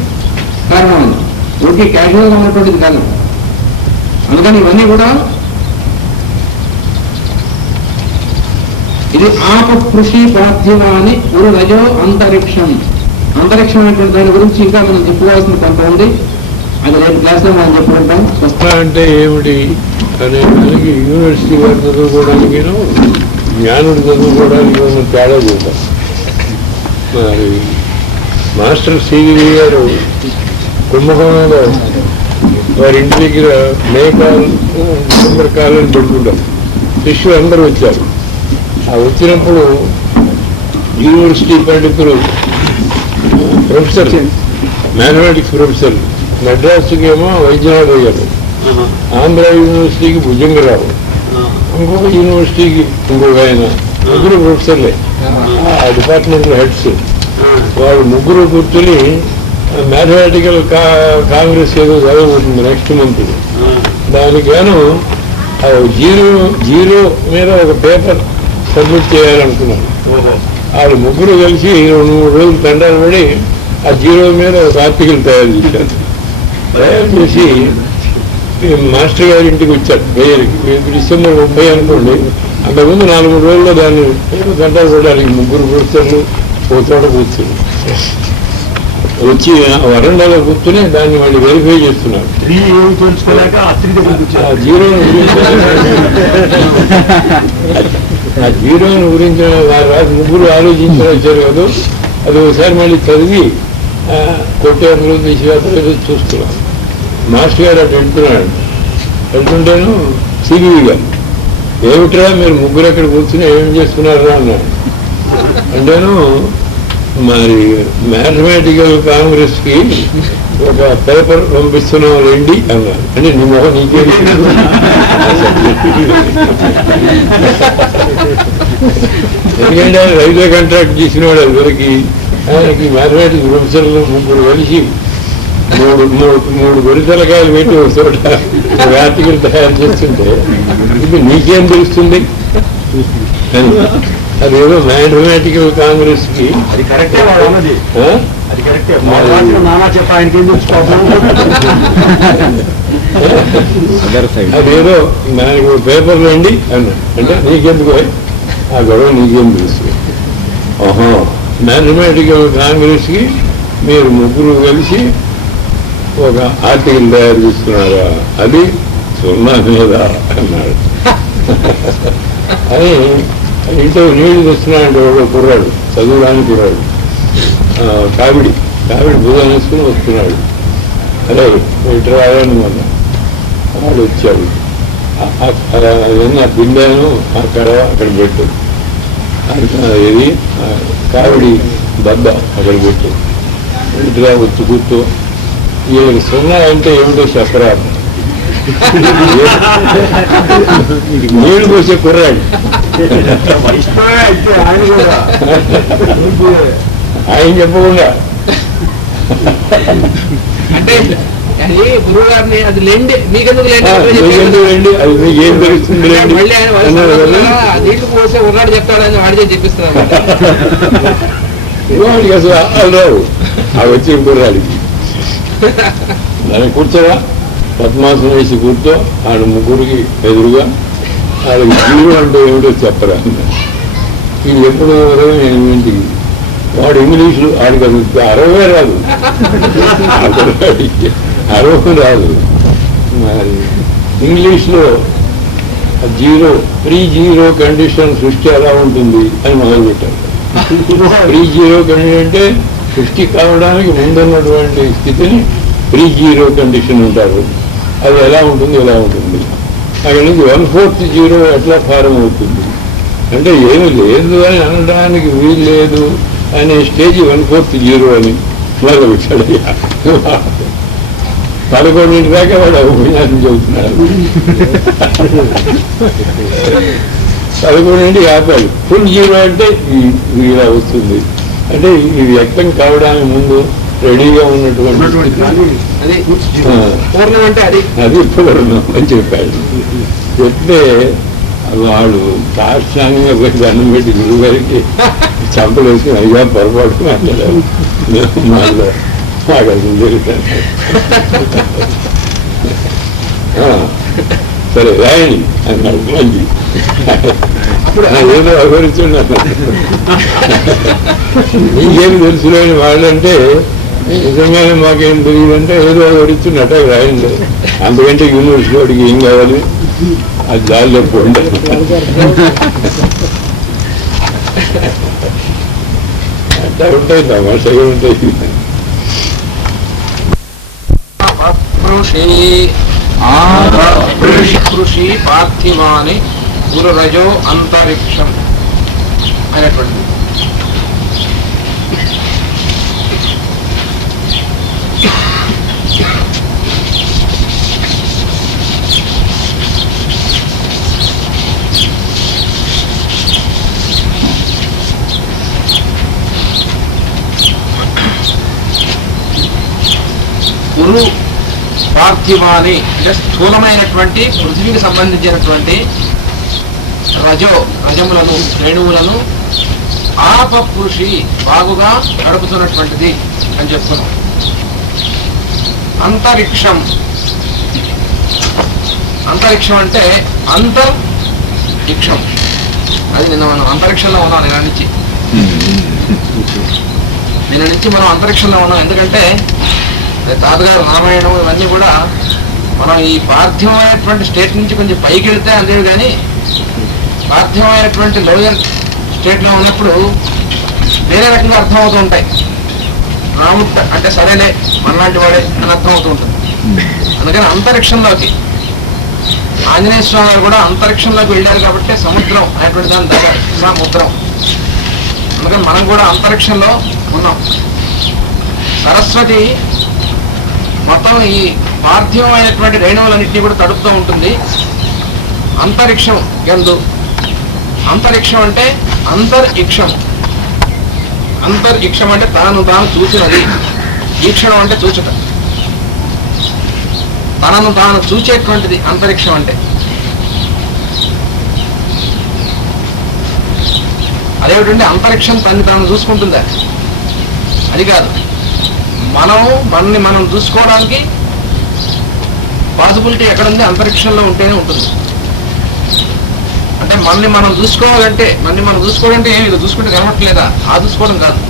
కారణం అది. ఊరికి క్యాజువల్గా ఉన్నటువంటిది కాదు. అందుకని ఇవన్నీ కూడా ఇది ఆప కృషి పార్థివాని ఉరు రజో అంతరిక్షం. అంతరిక్షం అనేటువంటి దాని గురించి ఇంకా మనం చెప్పుకోవాల్సిన కొంత ఉంది. అది రేపు క్లాస్లో మనం చెప్పుకుంటాం. అంటే ఏమిటి అనే దానికి యూనివర్సిటీ వారు చదువుకోవడానికి జ్ఞానుడు చదువుకోవడానికి ఉన్న తేడా చూద్దాం. మరి మాస్టర్ సివి గారు కుంభకోణంలో వారి ఇంటి దగ్గర డిసెంబర్ కాలని పెట్టుకుంటారు. శిష్యులు అందరూ వచ్చారు. ఆ వచ్చినప్పుడు యూనివర్సిటీ పండితులు ప్రొఫెసర్, మ్యాథమెటిక్స్ ప్రొఫెసర్, మద్రాసుకి ఏమో వైద్యనాథ్ అయ్యారు, ఆంధ్ర యూనివర్సిటీకి భుజంగరావు, ఇంకొక యూనివర్సిటీకి ఇంకొక ఆయన, ముగ్గురు ప్రొఫెసర్లే ఆ డిపార్ట్మెంట్ హెడ్స్. వాళ్ళు ముగ్గురు కూర్చొని మ్యాథమెటికల్ కాంగ్రెస్ ఏదో జరగబోతుంది నెక్స్ట్ మంత్. దానికి గాను జీరో మీద ఒక పేపర్ సబ్మిట్ చేయాలనుకున్నాను. వాళ్ళు ముగ్గురు కలిసి 2-3 రోజులు తండాలు పడి ఆ జీరో మీద ఒక ఆర్టికల్ తయారు చేశారు. తయారు చేసి మాస్టర్ గారి ఇంటికి వచ్చారు. డిసెంబర్ 30 అనుకోండి. అంతకుముందు 4-3 రోజుల్లో దాన్ని తండాలు పడడానికి ముగ్గురు ప్రొఫెసర్లు ఒక చోట కూర్చొని వచ్చి వరండాలో కూర్చొని దాన్ని వాళ్ళు వెరిఫై చేస్తున్నారు. ఆ జీరోని గురించి వారు ముగ్గురు ఆలోచించిన వచ్చారు కదా. అది ఒకసారి మళ్ళీ చదివి కొట్టేరు తీసివేతలు చూస్తున్నాం. మాస్టర్ గారు అటు వెళ్తున్నాడు. వెళ్తుంటేను సిరివిగా ఏమిట్రా మీరు ముగ్గురు ఎక్కడ కూర్చుని ఏం చేసుకున్నారా అన్నాడు. అంటేను మరి మ్యాథమెటికల్ కాంగ్రెస్కి ఒక పేపర్ పంపిస్తున్నాం రండి అన్నారు. అంటే నీ మొహం నీకే ఎందుకంటే రైల్వే కాంట్రాక్ట్ చేసిన వాడు ఎవరికి ఆయనకి మ్యాథమెటిక్స్ ప్రొఫెసర్లు ముగ్గురు కలిసి మూడు గొరితలకాయలు పెట్టి ఒక చోట ఆర్టికల్ తయారు చేస్తుంటే ఇది నీకేం తెలుస్తుంది అని. అదేదో మ్యాథమెటికల్ కాంగ్రెస్ కి అది కరెక్టే వాడు అన్నది, అది కరెక్టే. నానా చెప్ప ఆయనకేం తెలుసుకోవాలి. అదేదో మనకు పేపర్లు అండి అన్నాడు. అంటే నీకెందుకు ఆ గొడవ నీకేం తెలుస్తుంది? ఓహో మ్యాథమెటికల్ కాంగ్రెస్ కి మీరు ముగ్గురు కలిసి ఒక ఆర్టికల్ తయారు చేస్తున్నారా, అది సున్నా మీద అన్నాడు. అని ఇంట్లో నీళ్లు తెస్తున్నాడంటే ఒక కుర్రాడు, చదువురాని కుర్రాడు, కావిడి భుజం వేసుకుని వస్తున్నాడు. అరే ఇటు రాయాలని మొన్న వాడు వచ్చాడు. ఆ బిందెను అక్కడ పెట్టు, ఇది కావిడి దెబ్బ అక్కడ పెట్టు, ఇటుగా వచ్చి కూర్చో. వీళ్ళకి సున్నా అంటే ఏమిటో చెప్పరా, నీళ్లు పోసే కుర్రాడు. ఆయన చెప్పకుండా అంటే అది గురువు గారిని అది లేండి మీకెందుకు లేండి అది మీకు ఏం తెలుస్తుంది మళ్ళీ ఆయన నీళ్లు పోసే ఉన్నాడు చెప్తాడని వాడితే చెప్పిస్తున్నాడు. వాడికి అసలు వాళ్ళు రావు ఆ వచ్చిన కుర్రాడికి. దాన్ని కూర్చోరా, పద్మాసనం వేసి కూర్చో, ఆడ ముగ్గురికి ఎదురుగా వాళ్ళకి జీరో అంటే ఏమిటో చెప్పరా. ఇది ఎప్పుడు 28 వాడు ఇంగ్లీషులో ఆడికి అసలు 60 రాదు, 60 రాదు. మరి ఇంగ్లీష్లో ప్రీ జీరో కండిషన్ సృష్టి ఎలా ఉంటుంది అని మొదలుపెట్టారు. ప్రీ జీరో కండిషన్ అంటే సృష్టి కావడానికి ముందున్నటువంటి స్థితిని ప్రీ జీరో కండిషన్ ఉంటారు. అది ఎలా ఉంటుంది అక్కడి నుంచి 1/4 జీరో ఎట్లా ఫారం అవుతుంది అంటే ఏమి లేదు అని అనడానికి వీలు లేదు అనే స్టేజ్ 1/4 జీరో అని మొదలుపెట్టాడు. 11 దాకా వాడు ఉపన్యాసం చెబుతున్నారు. 11 ఆపాడు. ఫుల్ జీరో అంటే ఇలా వస్తుంది. అంటే ఇది వ్యక్తం కావడానికి ముందు రెడీగా ఉన్నటువంటి పూర్ణం అంటే అది పూర్ణం అని చెప్పాడు. చెప్తే వాడు సాష్టాంగంగా పోయి దండం పెట్టి గురువు గారికి చంపలేసి అయ్యా పొరపాటు మాట్లాడారు, మాకు అది జరుగుతాను. సరే రాయండి అన్నాడు. మంచి ఏదో అభివరిస్తున్నాను. నీకేమి తెలుసులేని వాళ్ళంటే నిజంగానే మాకేం తెలియదంటే ఏదో అభివరిస్తున్నట్ట రాయండి. అందుకంటే యూనివర్సిటీ వాడికి ఏం కావాలి, అది దారిలో పోండి. అట్లా ఉంటాయి, తమాషగా ఉంటాయి. కృషి పార్థివాని గురురజో అంతరిక్షం అనేటువంటి గురు పార్థివాని అంటే స్థూలమైనటువంటి పృథ్వీకి సంబంధించినటువంటి రజములను రేణువులను ఆప కృషి బాగుగా నడుపుతున్నటువంటిది అని చెప్తున్నాం. అంతరిక్షం అంటే అంతరిక్షం. అది నిన్న మనం అంతరిక్షంలో ఉన్నాం. నిన్న నుంచి మనం అంతరిక్షంలో ఉన్నాం. ఎందుకంటే తాతగారు రామాయణం ఇవన్నీ కూడా మనం ఈ పార్థివమైనటువంటి స్టేట్ నుంచి కొంచెం పైకి వెళ్తే అందేవి, కానీ పార్థివమైనటువంటి లోయర్ స్టేట్లో ఉన్నప్పుడు వేరే రకంగా అర్థమవుతూ ఉంటాయి. రాముడు అంటే సరేలే మనలాంటి వాడే అని అర్థమవుతూ ఉంటుంది. అందుకని అంతరిక్షంలోకి ఆంజనేయ స్వామి గారు కూడా అంతరిక్షంలోకి వెళ్ళారు కాబట్టి సముద్రం అనేటువంటి దాని దగ్గర సముద్రం. అందుకని మనం కూడా అంతరిక్షంలో ఉన్నాం. సరస్వతి మొత్తం ఈ పార్థివమైనటువంటి రేణువులన్నింటినీ కూడా తడుపుతూ ఉంటుంది. అంతరిక్షం ఎందు, అంతరిక్షం అంటే అంతరిక్షం. అంతరిక్షం అంటే తాను చూసినది. ఈక్షణం అంటే చూచుట, తనను తాను చూచేటువంటిది అంతరిక్షం అంటే. అదేమిటంటే అంతరిక్షం తన్ని తాను చూసుకుంటుందా? అది కాదు. మనం చూసుకోవడానికి పాసిబిలిటీ ఎక్కడుంది? అంతరిక్షంలో ఉంటేనే ఉంటుంది. అంటే మనం చూసుకోవాలంటే ఏమి చూసుకుంటే కనబట్టలేదా? ఆ చూసుకోవడం కాదు.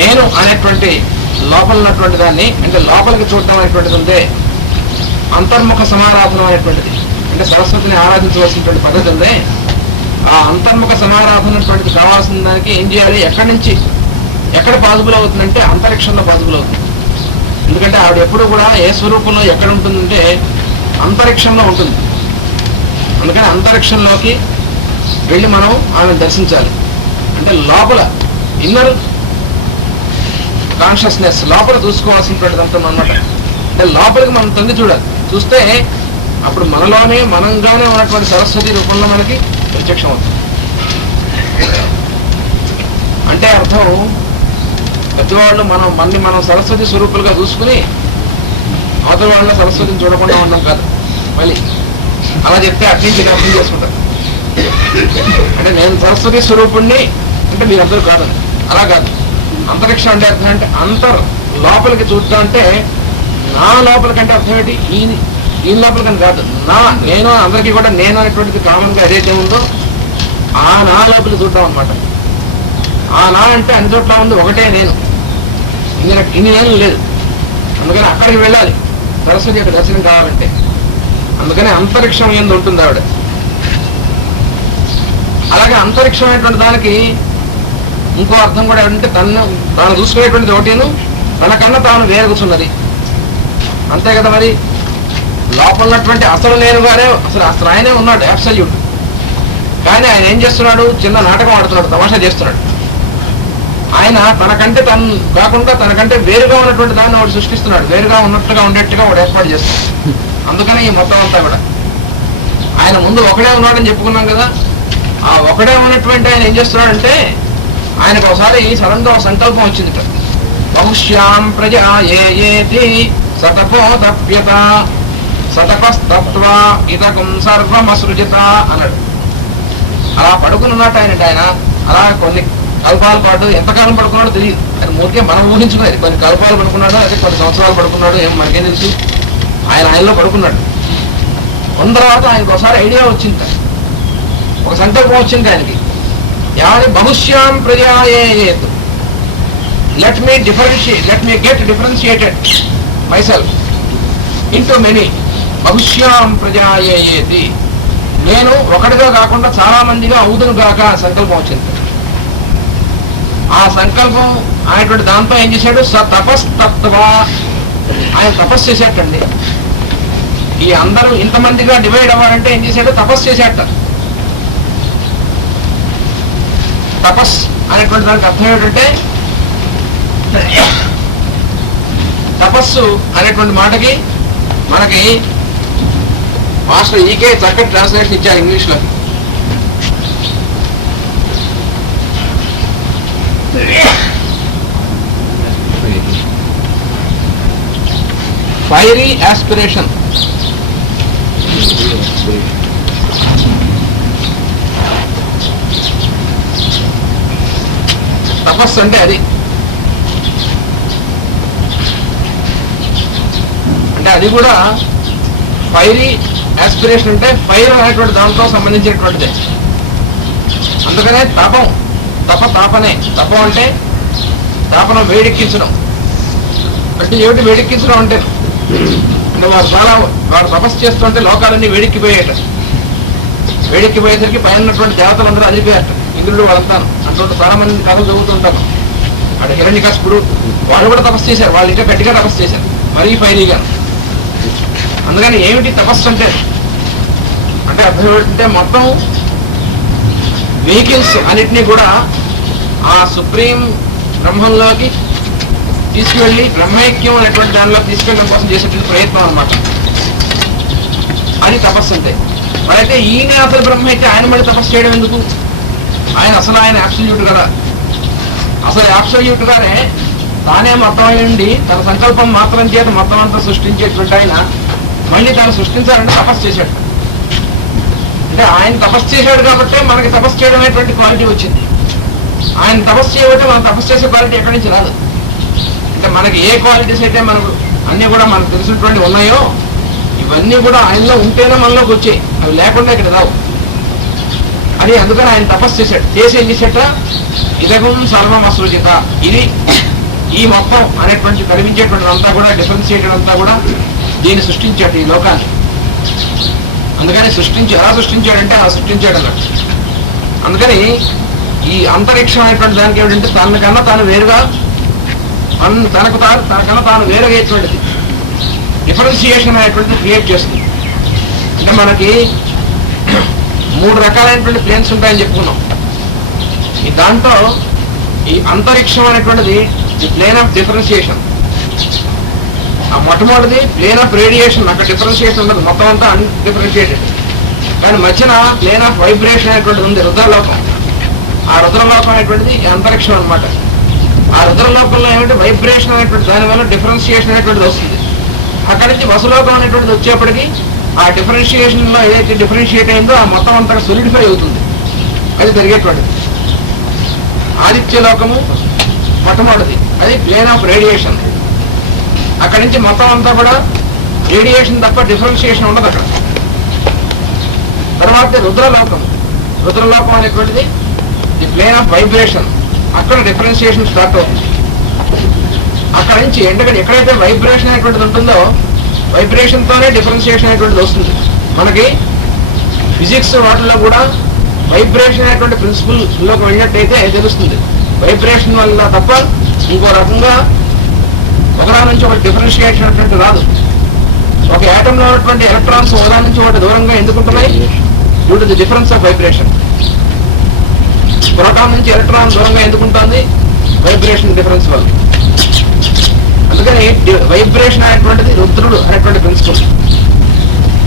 నేను అనేటువంటి లోపల ఉన్నటువంటి దాన్ని, అంటే లోపలికి చూడటం అనేటువంటిది ఉందే అంతర్ముఖ సమారాధనం అనేటువంటిది. అంటే సరస్వతిని ఆరాధించవలసినటువంటి పద్ధతి ఉందే, ఆ అంతర్ముఖ సమారాధన అనేటువంటిది కావాల్సిన దానికి ఏం చేయాలి? ఎక్కడ పాసిబుల్ అవుతుందంటే అంతరిక్షంలో పాసిబుల్ అవుతుంది. ఎందుకంటే ఆవిడ ఎప్పుడు కూడా ఏ స్వరూపంలో ఎక్కడ ఉంటుందంటే అంతరిక్షంలో ఉంటుంది. అందుకని అంతరిక్షంలోకి వెళ్ళి మనం ఆమెను దర్శించాలి. అంటే లోపల ఇన్నర్ కాన్షియస్నెస్ లోపల చూసుకోవాల్సినటువంటిది అంతం అన్నమాట. అంటే లోపలికి మనం తొంగి చూడాలి. చూస్తే అప్పుడు మనలోనే మనంగానే ఉన్నటువంటి సరస్వతి రూపంలో మనకి ప్రత్యక్షం అవుతుంది. అంటే అర్థం పెద్దవాళ్ళు మనం సరస్వతి స్వరూపులుగా చూసుకుని అవతల వాళ్ళ సరస్వతిని చూడకుండా ఉండడం కాదు. మళ్ళీ అలా చెప్తే అట్నుంచి అర్థం చేసుకుంటారు. అంటే నేను సరస్వతి స్వరూపుణ్ణి అంటే మీరందరూ కాదు, అలా కాదు. అంతరిక్షం అంటే అర్థం అంటే లోపలికి చూడటం అంటే నా లోపలికంటే అర్థం ఏంటి? ఈయన లోపలికని కాదు. నేను అందరికీ కూడా నేను అనేటువంటిది కామన్గా ఏదైతే ఉందో ఆ నా లోపలికి చూడటం అనమాట. ఆ నా అంటే అన్ని చోట్ల ఉంది ఒకటే నేను, ఇన్ని నేను లేదు. అందుకని అక్కడికి వెళ్ళాలి సరస్వతి యొక్క దర్శనం కావాలంటే. అందుకని అంతరిక్షం ఏంది ఉంటుంది ఆవిడ. అలాగే అంతరిక్షం అనేటువంటి దానికి ఇంకో అర్థం కూడా ఏంటంటే తాను చూసుకునేటువంటిది ఒకటిను, తనకన్నా తాను వేరుగుతున్నది. అంతే కదా మరి. లోపల ఉన్నటువంటి అసలు నేనుగానే అసలు ఆయనే ఉన్నాడు అబ్సల్యూట్. కానీ ఆయన ఏం చేస్తున్నాడు? చిన్న నాటకం ఆడుతున్నాడు, తమాషా చేస్తున్నాడు. ఆయన తనకంటే తను కాకుండా తనకంటే వేరుగా ఉన్నటువంటి దాన్ని వాడు సృష్టిస్తున్నాడు. వేరుగా ఉన్నట్టుగా ఉండేట్టుగా వాడు ఏర్పాటు చేస్తున్నాడు. అందుకని ఈ మొత్తం అంతా కూడా ఆయన ముందు ఒకడే ఉన్నాడని చెప్పుకున్నాం కదా. ఆ ఒకడే ఉన్నటువంటి ఆయన ఏం చేస్తున్నాడంటే ఆయనకు ఒకసారి సడన్ గా ఒక సంకల్పం వచ్చింది. బహుశ్యాం ప్రజా ఏతి సతపోదప్యత సతపస్తత్వా ఇతకం సర్వమసృజిత అన్నాడు. అలా పడుకున్నట్టు ఆయన అలా కొన్ని కల్పాల పాటు ఎంతకాలం పడుకున్నాడో తెలియదు. అది మూర్తిగా మనం ఊహించుకునేది. కొన్ని కల్పాలు పడుకున్నాడో అదే కొన్ని సంవత్సరాలు పడుకున్నాడో ఏం మనకేం తెలుసు. ఆయనలో పడుకున్నాడు. ఉన్న తర్వాత ఆయనకు ఒకసారి ఐడియా వచ్చింది, ఒక సంకల్పం వచ్చింది ఆయనకి. యాని బహుశ్యాం ప్రజాయేత్, let me get differentiated myself into many. బహుశ్యాం ప్రజాయేతి, నేను ఒకటిగా కాకుండా చాలా మందిగా అవుదును గాక సంకల్పం వచ్చింది. ఆ సంకల్పం అనేటువంటి దాంతో ఏం చేశాడు? తపస్తత్వ, ఆయన తపస్సు చేశాటండి. ఈ అందరూ ఇంతమందిగా డివైడ్ అవ్వాలంటే ఏం చేశాడు? తపస్సు చేశాట. తపస్ అనేటువంటి దానికి అర్థం ఏంటంటే తపస్సు అనేటువంటి మాటకి మనకి మాస్టర్ ఈకే చక్కటి ట్రాన్స్లేషన్ ఇచ్చారు ఇంగ్లీష్లో. Fiery aspiration. తపస్సు అంటే అది. అంటే అది కూడా ఫైరీ ఆస్పిరేషన్ అంటే ఫైర్ అనేటువంటి దాంతో సంబంధించినటువంటిదే. అందుకనే తాపనే. తపం అంటే తాపనం, వేడెక్కించడం. అంటే ఏమిటి వేడెక్కించడం అంటే వాడు తపస్సు చేస్తుంటే లోకాలన్నీ వేడెక్కిపోయేట. వేడెక్కిపోయేసరికి పైన ఉన్నటువంటి దేవతలందరూ అలిపోయారట. ఇంద్రుడు వాళ్ళంతాను అటువంటి చాలా మంది కథలు చదువుతుంటాను. అటు హిరణ్యకశిపుడు వాళ్ళు కూడా తపస్సు చేశారు. వాళ్ళు ఇంకా గట్టిగా తపస్సు చేశారు, మరీ ఫైరీగా. అందుకని ఏమిటి తపస్సు అంటే అంటే అర్థం ఏంటంటే మొత్తం వెహికల్స్ అన్నిటినీ కూడా ఆ సుప్రీం బ్రహ్మంలోకి తీసుకువెళ్ళి బ్రహ్మైక్యం అనేటువంటి దానిలో తీసుకెళ్ళడం కోసం చేసేటువంటి ప్రయత్నం అనమాట. అది తపస్సు అంటే. మరైతే ఈయన అసలు బ్రహ్మ అయితే ఆయన మళ్ళీ తపస్సు చేయడం ఎందుకు? ఆయన యాబ్సల్యూట్ కదా. అసలు యాబ్సల్యూట్ గానే తానే మొత్తం అయ్యండి తన సంకల్పం మాత్రం చేత మొత్తం అంతా సృష్టించేటువంటి ఆయన మళ్ళీ తాను సృష్టించాలంటే తపస్సు చేశాడు. అంటే ఆయన తపస్సు చేశాడు కాబట్టి మనకి తపస్సు చేయడం అనేటువంటి క్వాలిటీ వచ్చింది. ఆయన తపస్సు చేయబట్టి మనం తపస్సు చేసే క్వాలిటీ ఎక్కడి నుంచి రాదు. అంటే మనకి ఏ క్వాలిటీస్ అయితే మనకు అన్నీ కూడా మనకు తెలిసినటువంటి ఉన్నాయో ఇవన్నీ కూడా ఆయనలో ఉంటేనే మనలోకి వచ్చాయి, అవి లేకుండా ఇక్కడ రావు. అని అందుకని ఆయన తపస్సు చేశాడు. చేసి ఏం చేసేట ఇదగం సర్వం అసృజిత, ఇది ఈ మొత్తం అనేటువంటి కనిపించేటువంటి అంతా కూడా డిఫరెన్షియేటెడ్ అంతా కూడా దీన్ని సృష్టించాడు ఈ లోకాన్ని. అందుకని ఎలా సృష్టించాడంటే అలా సృష్టించాడు అన్నట్టు. అందుకని ఈ అంతరిక్షం అనేటువంటి దానికి ఏమిటంటే తనకన్నా తాను వేరుగా తనకన్నా తాను వేరయ్యేటువంటిది డిఫరెన్షియేషన్ అనేటువంటిది క్రియేట్ చేస్తుంది. అంటే మనకి 3 రకాలైనటువంటి ప్లేన్స్ ఉంటాయని చెప్పుకున్నాం. ఈ దాంట్లో ఈ అంతరిక్షం అనేటువంటిది ది ప్లేన్ ఆఫ్ డిఫరెన్షియేషన్. ఆ మొట్టమొదటిది ప్లేన్ ఆఫ్ రేడియేషన్, అక్కడ డిఫరెన్షియేషన్ ఉండదు, మొత్తం అంతా అన్డిఫరెన్షియేటెడ్. కానీ మధ్యన ప్లేన్ ఆఫ్ వైబ్రేషన్ అనేటువంటిది ఉంది, రుద్రలోకం. ఆ రుద్రలోకం అనేటువంటిది అంతరిక్షం అనమాట. ఆ రుద్రలోకంలో ఏమంటే వైబ్రేషన్ అనేటువంటి దానివల్ల డిఫరెన్షియేషన్ అనేటువంటిది వస్తుంది. అక్కడి నుంచి వసులోకం అనేటువంటిది వచ్చేప్పటికీ ఆ డిఫరెన్షియేషన్లో ఏదైతే డిఫరెన్షియేట్ అయిందో ఆ మొత్తం అంతా సొలిడిఫై అవుతుంది. అది జరిగేటువంటిది. ఆదిత్యలోకము మొట్టమొదటిది, అది ప్లేన్ ఆఫ్ రేడియేషన్. అక్కడి నుంచి మొత్తం అంతా కూడా రేడియేషన్ తప్ప డిఫరెన్షియేషన్ ఉండదు అక్కడ. తర్వాత రుద్రలోకం అనేటువంటిది ది ప్లేన్ ఆఫ్ వైబ్రేషన్. అక్కడ డిఫరెన్షియేషన్ స్టార్ట్ అవుతుంది. అక్కడ నుంచి ఎందుకంటే ఎక్కడైతే వైబ్రేషన్ అనేటువంటిది ఉంటుందో వైబ్రేషన్తోనే డిఫరెన్షియేషన్ అనేటువంటిది వస్తుంది. మనకి ఫిజిక్స్ వాటిల్లో కూడా వైబ్రేషన్ అనేటువంటి ప్రిన్సిపల్లోకి వెళ్ళినట్టయితే తెలుస్తుంది. వైబ్రేషన్ వల్ల తప్ప ఇంకో రకంగా ఒకదాని నుంచి ఒకటి డిఫరెన్షియేషన్ అనేటువంటి రాదు. ఒక యాటంలో ఉన్నటువంటి ఎలక్ట్రాన్స్ ఒకదాని నుంచి ఒకటి దూరంగా ఎందుకుంటున్నాయి? Due to the difference of vibration. Proton నుంచి ఎలక్ట్రాన్ దూరంగా ఎందుకుంటుంది? వైబ్రేషన్ డిఫరెన్స్ వల్ల. అందుకని వైబ్రేషన్ అనేటువంటిది రుద్రుడు అనేటువంటి ప్రిన్సిపల్.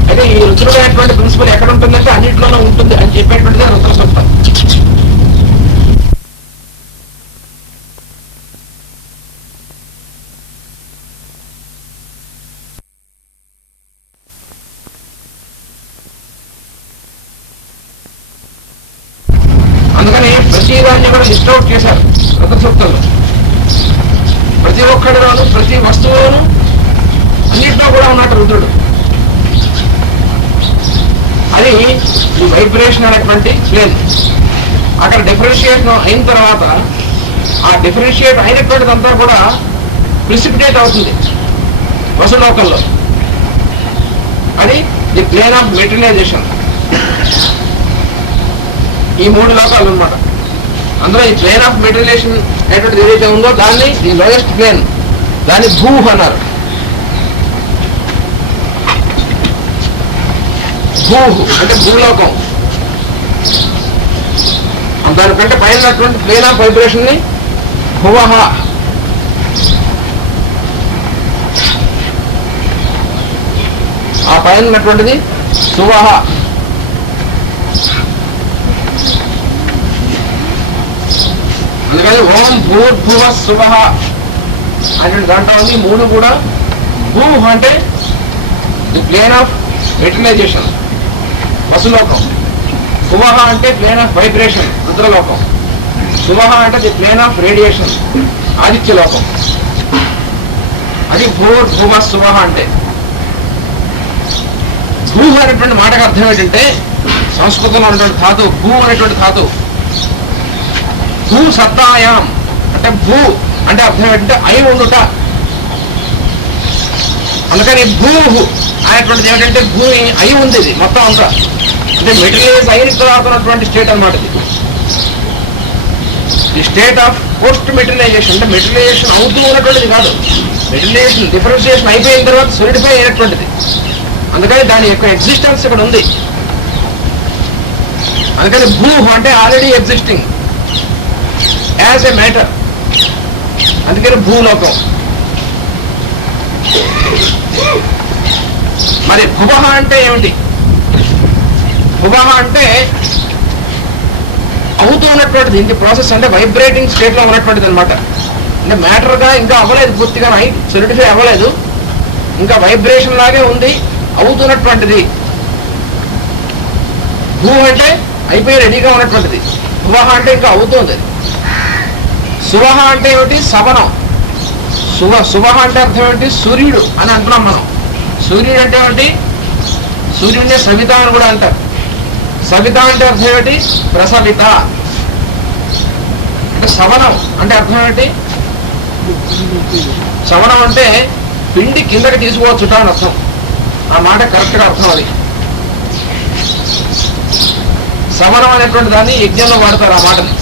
అయితే ఈ రుద్రుడు అనేటువంటి ప్రిన్సిపల్ ఎక్కడ ఉంటుందంటే అన్నింటిలోనూ ఉంటుంది అని చెప్పేటువంటిది రుద్ర సూక్తం. అందుకని ప్రతి దాన్ని కూడా లిస్ట్ అవుట్ చేశారు రుద్ర సూక్తంలో. ప్రతి ఒక్కడిలోనూ ప్రతి వస్తువులోనూ అన్నింటిలో కూడా ఉన్నట్టు రుద్రుడు. అది ఈ వైబ్రేషన్ అనేటువంటి ప్లేన్. అక్కడ డిఫరెన్షియేషన్ అయిన తర్వాత ఆ డిఫరెన్షియేట్ అయినటువంటిదంతా కూడా ప్రిసిపిటేట్ అవుతుంది వసులోకంలో. అది ది ప్లేన్ ఆఫ్ మెటీరియలైజేషన్. ఈ 3 లోకాలు అనమాట. అందులో ఈ ప్లేన్ ఆఫ్ మెటీరియలైజేషన్ అనేటువంటిది ఏదైతే ఉందో దాన్ని ది లోయెస్ట్ ప్లేన్, దాన్ని భూ అన్నారు. భూ అంటే భూలోకం. దానికంటే పైన ప్లేన్ ఆఫ్ వైబ్రేషన్ ని భువః. ఆ పైన ఉన్నటువంటిది సువః. అందుకని ఓం భూర్భువ సువః అంటే దాంట్లో ఉంది 3 కూడా. భూ అంటే ది ప్లేన్ ఆఫ్ మెటీరియలైజేషన్ వసులోకం. భువః అంటే ప్లేన్ ఆఫ్ వైబ్రేషన్ రుద్రలోకం. సువః అంటే ది ప్లేన్ ఆఫ్ రేడియేషన్ ఆదిత్యలోకం. అది భూర్భువ సువః అంటే. భూ అనేటువంటి మాటకు అర్థం ఏంటంటే సంస్కృతంలో ఉన్నటువంటి ధాతువు భూ అనేటువంటి ధాతువు. భూ సత్తాయాం అంటే భూ అంటే అర్థం ఏంటంటే అయి ఉండుట. అందుకని భూ అనేటువంటిది ఏమిటంటే భూమి అయి ఉంది. ఇది మొత్తం అంతా అంటే మెటీరియలైజ్ అయిన తర్వాత ఉన్నటువంటి స్టేట్ అన్నమాట. ఇది the state of post materialisation. అంటే మెటీరియలైజేషన్ అవుతూ ఉన్నటువంటిది కాదు, మెటీరియలైజేషన్ డిఫరెన్షియేషన్ అయిపోయిన తర్వాత సొలిడిఫై అయినటువంటిది. అందుకని దాని యొక్క ఎగ్జిస్టెన్స్ ఇక్కడ ఉంది. అందుకని భూ అంటే already existing as a matter, అందుకని భూలోకం. మరి భువః అంటే ఏమిటి? భువః అంటే అవుతూ ఉన్నటువంటిది, ఇంటి ప్రాసెస్ అంటే వైబ్రేటింగ్ స్టేట్ లో ఉన్నటువంటిది అనమాట. అంటే మ్యాటర్ గా ఇంకా అవ్వలేదు, పూర్తిగా సొలిడిఫై అవ్వలేదు, ఇంకా వైబ్రేషన్ లాగే ఉంది, అవుతున్నటువంటిది. భూ అంటే అయిపోయి రెడీగా ఉన్నటువంటిది, భువః అంటే ఇంకా అవుతుంది. సువహ అంటే ఏమిటి? సవనం. సువహ అంటే అర్థం ఏమిటి? సూర్యుడు అని అంటున్నాం మనం. సూర్యుడు అంటే ఏమిటి? సూర్యుడిని సవిత అని కూడా అంటారు. సవిత అంటే అర్థం ఏమిటి? ప్రసవిత. అంటే సవనం అంటే అర్థం ఏమిటి? సవనం అంటే పిండి కిందకి తీసుకోవచ్చుట అని అర్థం. ఆ మాట కరెక్ట్గా అర్థం అది. సవనం అనేటువంటి దాన్ని యజ్ఞంలో వాడతారు ఆ మాటని.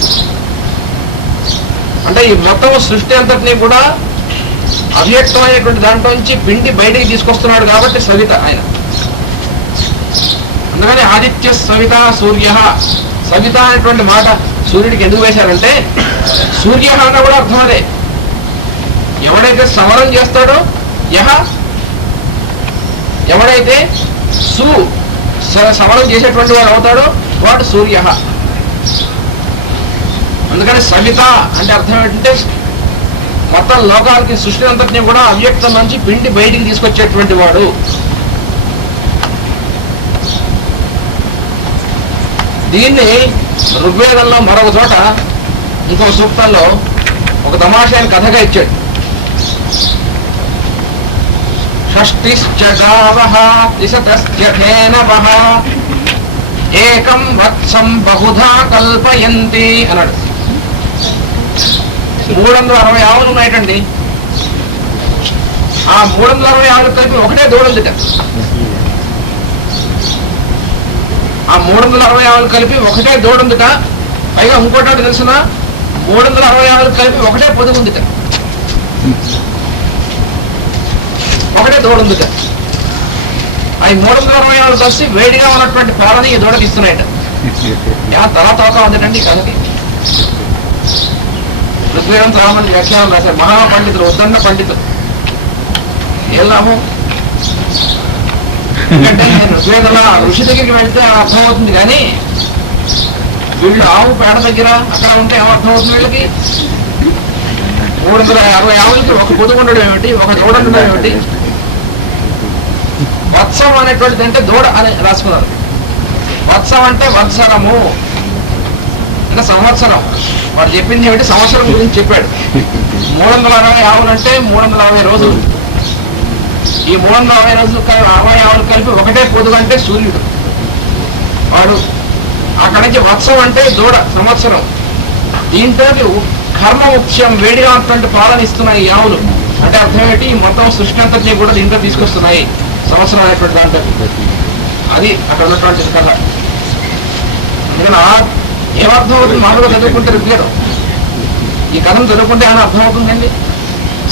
అంటే ఈ మొత్తం సృష్టి అంతటినీ కూడా అవ్యక్తమైనటువంటి దాంట్లో నుంచి పిండి బయటికి తీసుకొస్తున్నాడు కాబట్టి సవిత ఆయన. అందుకని ఆదిత్య సవిత సూర్య, సవిత అనేటువంటి మాట సూర్యుడికి ఎందుకు వేశారంటే సూర్య అన్న కూడా అర్థం అదే. ఎవడైతే సవరం చేస్తాడో యహ, ఎవడైతే సవరం చేసేటువంటి వాడు అవుతాడో వాడు సూర్య. అందుకని సవిత అంటే అర్థం ఏంటంటే మొత్తం లోకాలకి సృష్టి అంతటినీ కూడా అవ్యక్తం నుంచి పిండి బయటికి తీసుకొచ్చేటువంటి వాడు. దీన్ని ఋగ్వేదంలో మరొక చోట ఇంకొక సూక్తంలో ఒక తమాషైన కథగా ఇచ్చాడు. షష్టిశ్చ గావః త్రిశతశ్చ ధేనవః ఏకం వత్సం బహుధా కల్పయంతి అన్నాడు. 360 ఆవులు ఉన్నాయటండి. ఆ 360 ఆవులు కలిపి ఒకటే దూడందిట. ఆ 360 ఆవులు కలిపి ఒకటే దూడందిట. పైగా ఇంకోటి తెలిసిన 360 ఆవులు కలిపి ఒకటే పొదుగుందిట, ఒకటే దూడందిట. ఆ 360 ఆవులు కలిసి వేడిగా ఉన్నటువంటి పాలని ఈ దూడకి ఇస్తున్నాయట. తలా తోక ఉందటండి ఈ కథకి. ఋగ్వేదం చాలా మంది వ్యాఖ్యానం రాశారు, మహా పండితులు, ఉద్దండ పండితులు. ఏం లాభం? ఎందుకంటే ఋగ్వేదంలో ఋషి దగ్గరికి వెళ్తే అర్థమవుతుంది, కానీ వీళ్ళు ఆవు పేడ దగ్గర అక్కడ ఉంటే ఏమర్థమవుతుంది వీళ్ళకి? 360 ఆవులకి ఒక పొదుగు ఉండడం ఏమిటి, ఒక దూడ ఉండడం ఏమిటి? వత్సం అనేటువంటిది అంటే దూడ అని రాసుకున్నారు. వత్సం అంటే వత్సరము అంటే సంవత్సరం. వాడు చెప్పింది ఏమిటి? సంవత్సరం గురించి చెప్పాడు. 360 ఆవులంటే 360 రోజులు. ఈ 360 రోజులు 60 ఆవులు కలిపి ఒకటే పొదుగు అంటే సూర్యుడు. వాడు అక్కడి నుంచి వత్సం అంటే దూడ, సంవత్సరం. దీంతో కర్మ ముఖ్యం, వేడిగా ఉన్నటువంటి పాలన ఇస్తున్నాయి ఈ ఆవులు. అంటే అర్థం ఏంటి? ఈ మొత్తం సృష్టి అంతటినీ కూడా దీంట్లో తీసుకొస్తున్నాయి, సంవత్సరం అనేటువంటి దాంట్లో. అది అక్కడ ఉన్నటువంటి కథ. అందుకని ఏమర్థం అవుతుంది? మామూలుగా చదువుకుంటే ఋగ్వేదం, ఈ కథను చదువుకుంటే ఏమైనా అర్థం అవుతుందండి?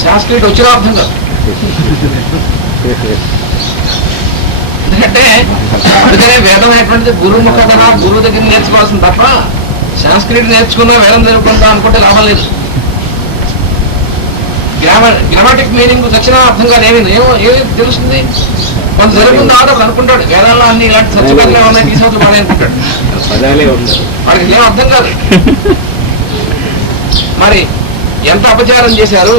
సాంస్క్రిట్ వచ్చినా అర్థం కాదు. ఎందుకంటే అందుకనే వేదం అనేటువంటిది గురుముఖ కదా, గురువు దగ్గర నేర్చుకోవాల్సింది తప్ప సాంస్క్రిట్ నేర్చుకున్నా వేదం చదువుకుంటా అనుకుంటే లాభం లేదు. గ్రామాటిక్ మీనింగ్ వచ్చినా అర్థం కాదు. ఏమి తెలుస్తుంది? కొంత జరుగుతుంది ఆర్డర్ అనుకుంటాడు, వేదాల్లో అన్ని ఇలాంటి సత్యకారులే ఉన్నాయి, తీసుకొచ్చి వాడే అనుకుంటాడు. వాడికి ఏం అర్థం కాదు. మరి ఎంత అపచారం చేశారు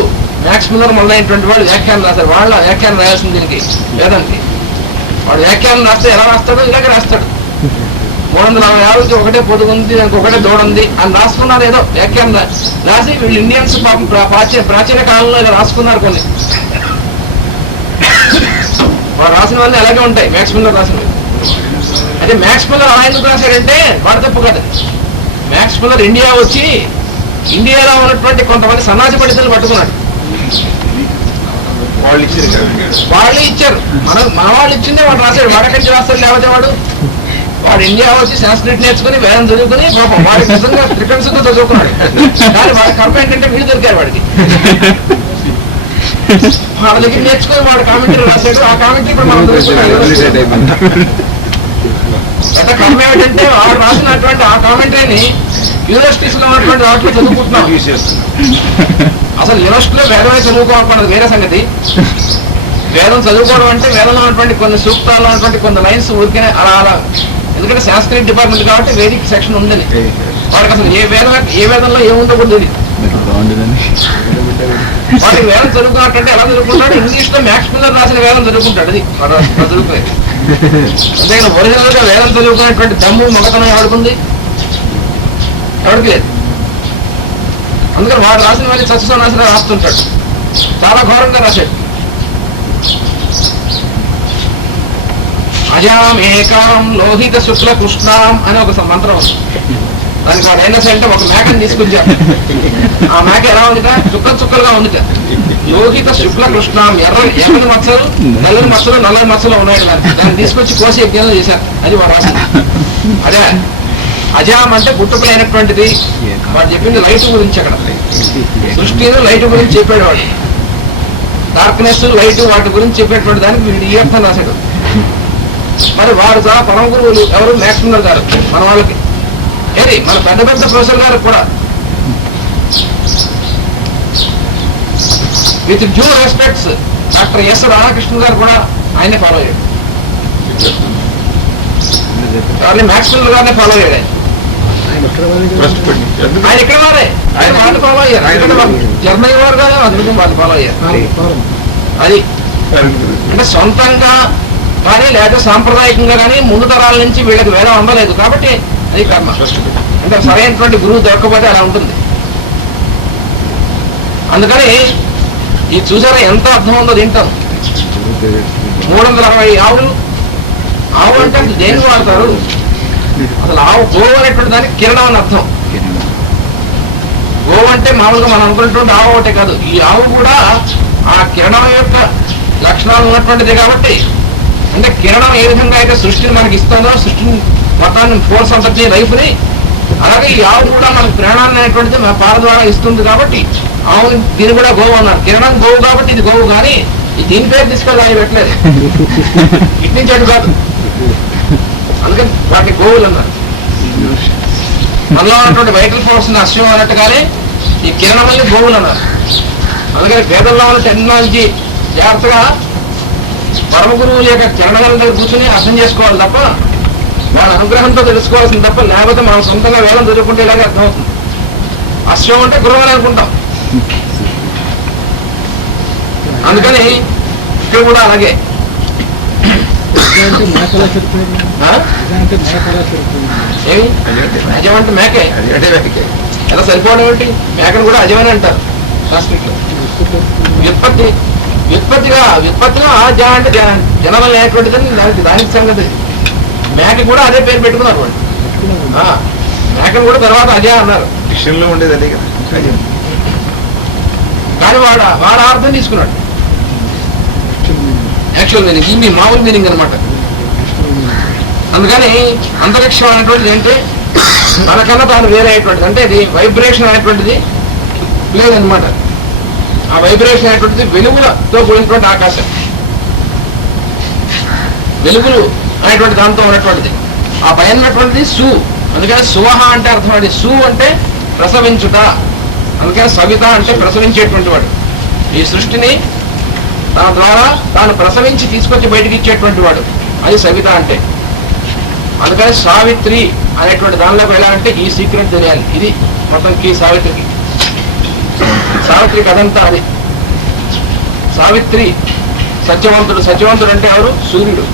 మ్యాక్స్ మిల్లర్ మొదలైనటువంటి వాళ్ళు వ్యాఖ్యానం రాశారు. వాళ్ళ వ్యాఖ్యానం రాయాల్సింది దీనికి, వేదానికి. వాడు వ్యాఖ్యానం రాస్తే ఎలా రాస్తాడో ఇలాగే రాస్తాడు. 360 ఆవులకి ఒకటే పొదుగుంది, దానికి ఒకటే దూడంది అని రాసుకున్నారు. ఏదో వ్యాఖ్యానం రాసి వీళ్ళు ఇండియన్స్ పాపం ప్రాచీన కాలంలో ఇలా రాసుకున్నారు కొన్ని. వాడు రాసినవన్నీ అలాగే ఉంటాయి, మ్యాక్స్ మిల్లర్ రాసినవి. అయితే మ్యాక్స్ మిల్లర్ అలా ఎందుకు రాశాడంటే వాడు తప్పు కదా. మ్యాక్స్ మిల్లర్ ఇండియా వచ్చి ఇండియాలో ఉన్నటువంటి కొంతమంది సన్నాసి పండితులు పట్టుకున్నాడు. వాళ్ళు ఇచ్చారు, మన వాళ్ళు ఇచ్చిందే వాడు రాశాడు. వాడెక్కడి రాస్తాడు? లేకపోతే వాడు ఇండియా వచ్చి సంస్కృతి నేర్చుకుని వేదం చదువుకుని పాపం వాడికి నిజంగా త్రికన్సుతో చదువుకున్నాడు. కానీ వాడి కర్మ ఏంటంటే వీళ్ళు దొరికారు వాడికి. వాళ్ళ దగ్గర నేర్చుకుని వాడు కామెంటరీ రాశాడు. ఆ కామెంటరీ ఇప్పుడు మనం పెద్ద కర్మ ఏమిటంటే వాడు రాసినటువంటి ఆ కామెంటరీని యూనివర్సిటీస్ లో ఉన్నటువంటి వాటిలో చదువుకుంటున్నాం. అసలు యూనివర్సిటీలో వేదమే చదువుకోవాలన్నది వేరే సంగతి. వేదం చదువుకోవడం అంటే వేదంలో ఉన్నటువంటి కొన్ని సూక్తాల్లో ఉన్నటువంటి కొన్ని లైన్స్ ఊరికే అలా అలా, ఎందుకంటే సంస్కృతి డిపార్ట్మెంట్ కాబట్టి వేదిక సెక్షన్ ఉందని వాడికి అసలు ఏ వేదంలో ఏముందో కూడా తెలియదు. వాడికి వేదం చదువుకున్నట్టు ఎలా చదువుకుంటాడు? ఇంగ్లీష్ లో మ్యాక్స్ మిల్లర్ రాసిన వేదం చదువుకుంటాడు. అది చదువుకునేది. అంతేగాని ఒరిజినల్ గా వేదం చదువుకునేటువంటి దమ్ము మగతనం ఎవడుకుంది? ఎవరికి లేదు. అందుకని వాడు రాసిన వాడిని సత్యసన్నాసిన రాస్తుంటాడు. చాలా ఘోరంగా రాశాడు. అజాం ఏకాం లోహిత శుక్ల కృష్ణాం అని ఒక మంత్రం ఉంది. దానికి వాడు అయినా అంటే ఒక మేకని తీసుకొచ్చాడు. ఆ మేక ఎలా ఉందిట? చుక్కలుగా ఉందిట. లోహిత శుక్ల కృష్ణాం, ఎర్రని మచ్చలు, నల్లని మచ్చలు, నల్లని మచ్చలు ఉన్నాయి. దాన్ని తీసుకొచ్చి కోసి యజ్ఞంలో చేశారు. అది వాడు రాసింది. అదే అజాం అంటే పుట్టుకలైనటువంటిది. వాడు చెప్పింది లైట్ గురించి. అక్కడ సృష్టిని లైట్ గురించి చెప్పాడు వాడు. డార్క్నెస్ లైట్ వాటి గురించి చెప్పేటువంటి దానికి వీడు ఈ అర్థం రాశాడు. మరి వారు చాలా పరమ గురువులు ఎవరు? మ్యాక్స్ మిల్లర్ గారు. మన వాళ్ళకి ఏది మన పెద్ద పెద్ద ప్రొఫెసర్ గారికి కూడా with due respects doctor yes Radhakrishna గారు కూడా ఆయనే ఫాలో అయ్యాడు. మ్యాక్స్ మిల్లర్ గారినే ఫాలో అయ్యాడు. ఆయన ఇక్కడ వారే, ఆయన వాళ్ళు ఫాలో అయ్యారు. జర్మనీ వారు కదా, అందుకు వాళ్ళు ఫాలో అయ్యారు. అది అంటే సొంతంగా కానీ లేదా సాంప్రదాయకంగా కానీ ముందు తరాల నుంచి వీళ్ళకి వేదం అందలేదు కాబట్టి అది కర్మ. అంటే సరైనటువంటి గురువు దొరకకపోతే అలా ఉంటుంది. అందుకని ఈ చూసారా ఎంత అర్థం ఉందో తింటాం. 360 ఆవులు. ఆవు అంటే దేనికి వాడతారు? అసలు ఆవు గోవు అనేటువంటి దానికి కిరణం అని అర్థం. గోవు అంటే మామూలుగా మనం అనుకున్నటువంటి ఆవు ఒకటే కాదు, ఈ ఆవు కూడా ఆ కిరణం యొక్క లక్షణాలు ఉన్నటువంటిది. కాబట్టి అంటే కిరణం ఏ విధంగా అయితే సృష్టిని మనకి ఇస్తుందో, సృష్టిని మొత్తాన్ని ఫోర్స్ అంతటి లైఫ్ని, అలాగే ఈ ఆవు కూడా మనకు ప్రాణాన్ని అనేటువంటిది మన పాల ద్వారా ఇస్తుంది. కాబట్టి ఆవు దీన్ని కూడా గోవు అన్నారు. కిరణం గోవు కాబట్టి ఇది గోవు, కానీ దీని పేరు తీసుకెళ్ళి ఆయన పెట్టలేదు. ఇటు నుంచి అటు కాదు. అందుకని వాటిని గోవులు అన్నారు. మనలో ఉన్నటువంటి వైటల్ ఫోర్స్ అశ్వం అన్నట్టుగానే ఈ కిరణమల్ని గోవులు అన్నారు. అందుకని వేదంలో ఉన్న టెక్నాలజీ జాగ్రత్తగా పరమ గురువుల యొక్క కిరణాల దగ్గర కూర్చొని అర్థం చేసుకోవాలి తప్ప, వాళ్ళ అనుగ్రహంతో తెలుసుకోవాల్సింది తప్ప, లేకపోతే మనం సొంతంగా వేదం చదువుకుంటే ఇలాగే అర్థమవుతుంది. అశ్వం అంటే గురువు అని అనుకుంటాం. అందుకని ఇక్కడ కూడా అలాగే. ఏమి అజం అంటే మేకే, ఎలా సరిపోవడం ఏంటి? మేకను కూడా అజమని అంటారు సంస్కృతిలో. వ్యుత్పత్తిగా అజ అంటే జనవల్ లేనటువంటిదని దానికి సంగతి. మేక కూడా అదే పేరు పెట్టుకున్నారు వాళ్ళు. మేకను కూడా తర్వాత అజ అన్నారు. విషయంలో ఉండేది అదే కదా. కానీ వాడు అర్థం తీసుకున్నాడు. యాక్చువల్ మీనింగ్ ఇది మామూలు మీనింగ్ అనమాట. అందుకని అంతరిక్షం అనేటువంటిది ఏంటి? మనకన్నా తాను వేరే అయ్యేటువంటిది. అంటే ఇది వైబ్రేషన్ అనేటువంటిది లేదనమాట. ఆ వైబ్రేషన్ అనేటువంటిది వెలుగులతో కూడినటువంటి ఆకాశం, వెలుగులు అనేటువంటి దాంతో ఉన్నటువంటిది. ఆ పైన ఉన్నటువంటిది సు. అందుకని సువహ అంటే అర్థం. అది సు అంటే ప్రసవించుట. అందుకని సవిత అంటే ప్రసవించేటువంటి వాడు. ఈ సృష్టిని తన ద్వారా తాను ప్రసవించి తీసుకొచ్చి బయటకి ఇచ్చేటువంటి వాడు. అది సవిత అంటే. అందుకని సావిత్రి అనేటువంటి దానిలోకి వెళ్ళాలంటే ఈ సీక్రెట్ తెలియాలి. ఇది మొత్తం కీ సావిత్రికి. సావిత్రి కథంతా అది. సావిత్రి సత్యవంతుడు అంటే ఎవరు? సూర్యుడు.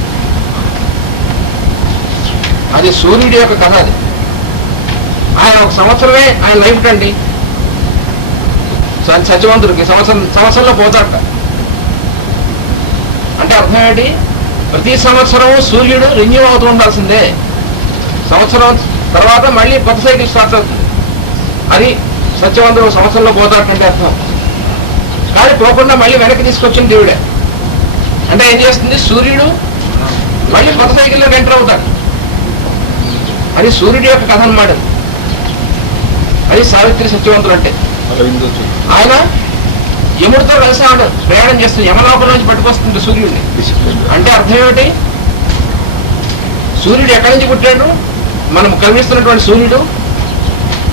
అది సూర్యుడి యొక్క కథ. అది ఆయన ఒక సంవత్సరమే ఆయన లైఫ్ అండి. సత్యవంతుడికి సంవత్సరంలో పోతాడట. అంటే అర్థం ఏంటి? ప్రతి సంవత్సరం సూర్యుడు రెన్యూ అవుతూ ఉండాల్సిందే. సంవత్సరం తర్వాత మళ్ళీ కొత్త సైకిల్ స్టార్ట్ అవుతుంది. అది సత్యవంతుడు సంవత్సరంలో పోతాడంటే అర్థం. కానీ పోకుండా మళ్ళీ వెనక్కి తీసుకొచ్చిన దేవుడే. అంటే ఏం చేస్తుంది? సూర్యుడు మళ్ళీ కొత్త సైకిల్లో ఎంటర్ అవుతాడు. అది సూర్యుడి యొక్క కథ అన్నమాట. అది సావిత్రి సత్యవంతుడు అంటే. ఆయన యముడితో కలిసి ఆవిడ ప్రయాణం చేస్తుంది. యమలోకం నుంచి పట్టుకొస్తుంది సూర్యుడిని. అంటే అర్థం ఏమిటి? సూర్యుడు ఎక్కడి నుంచి పుట్టాడు? మనం కనిపిస్తున్నటువంటి సూర్యుడు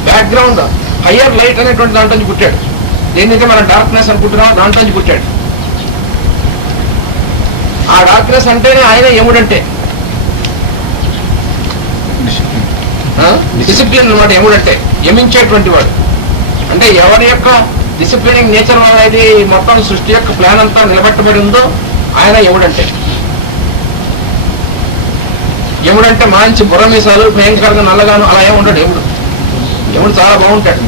బ్యాక్గ్రౌండ్ హయ్యర్ లైట్ అనేటువంటి దాంట్లో నుంచి పుట్టాడు. దేనికైతే మనం డార్క్నెస్ అనుకుంటున్నామో దాంట్లో నుంచి పుట్టాడు. ఆ డార్క్నెస్ అంటేనే ఆయన యముడంటే డిసిప్లిన్ అనమాట. యముడంటే యమించేటువంటి వాడు. అంటే ఎవరి యొక్క డిసిప్లినింగ్ నేచర్ అనేది మొత్తం సృష్టి యొక్క ప్లాన్ అంతా నిలబెట్టబడి ఉందో ఆయన యముడంటే. యముడంటే మంచి బుర్రమీసాలు భయంకరంగా నల్లగాను అలా ఏమి ఉంటాడు యముడు. యముడు చాలా బాగుంటాడు.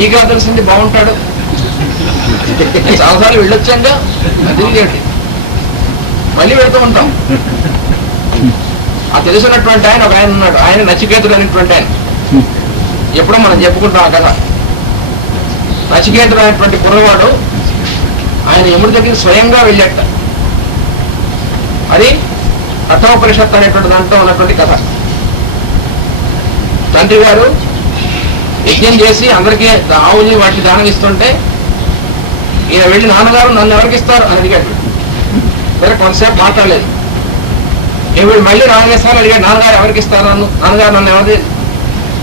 మీకా తెలిసింది బాగుంటాడు. చాలాసార్లు వెళ్ళొచ్చాక తిరిగేటి మళ్ళీ వెళ్తూ ఉంటాం. ఆ తెలుసున్నటువంటి ఆయన ఒక ఆయన ఉన్నాడు. ఆయన నచికేతుడు అనేటువంటి ఆయన. ఎప్పుడో మనం చెప్పుకుంటాం ఆ కథ. నచికేతుడు అనేటువంటి కుర్రవాడు ఆయన యముడి దగ్గరికి స్వయంగా వెళ్ళేట. అది కఠోపనిషత్తు అనేటువంటి దాంట్లో ఉన్నటువంటి కథ. తండ్రి గారు యజ్ఞం చేసి అందరికీ ఆవుని వాటిని దానం ఇస్తుంటే ఈయన వెళ్ళి నాన్నగారు నన్ను ఎవరికి ఇస్తారు అని అడిగాడు. సరే కొంతసేపు మాట్లాడలేదు. వీడు మళ్ళీ నాన్నగేస్తాను అడిగాడు. నాన్నగారు ఎవరికి ఇస్తారు నన్ను? నాన్నగారు నన్ను ఎవరి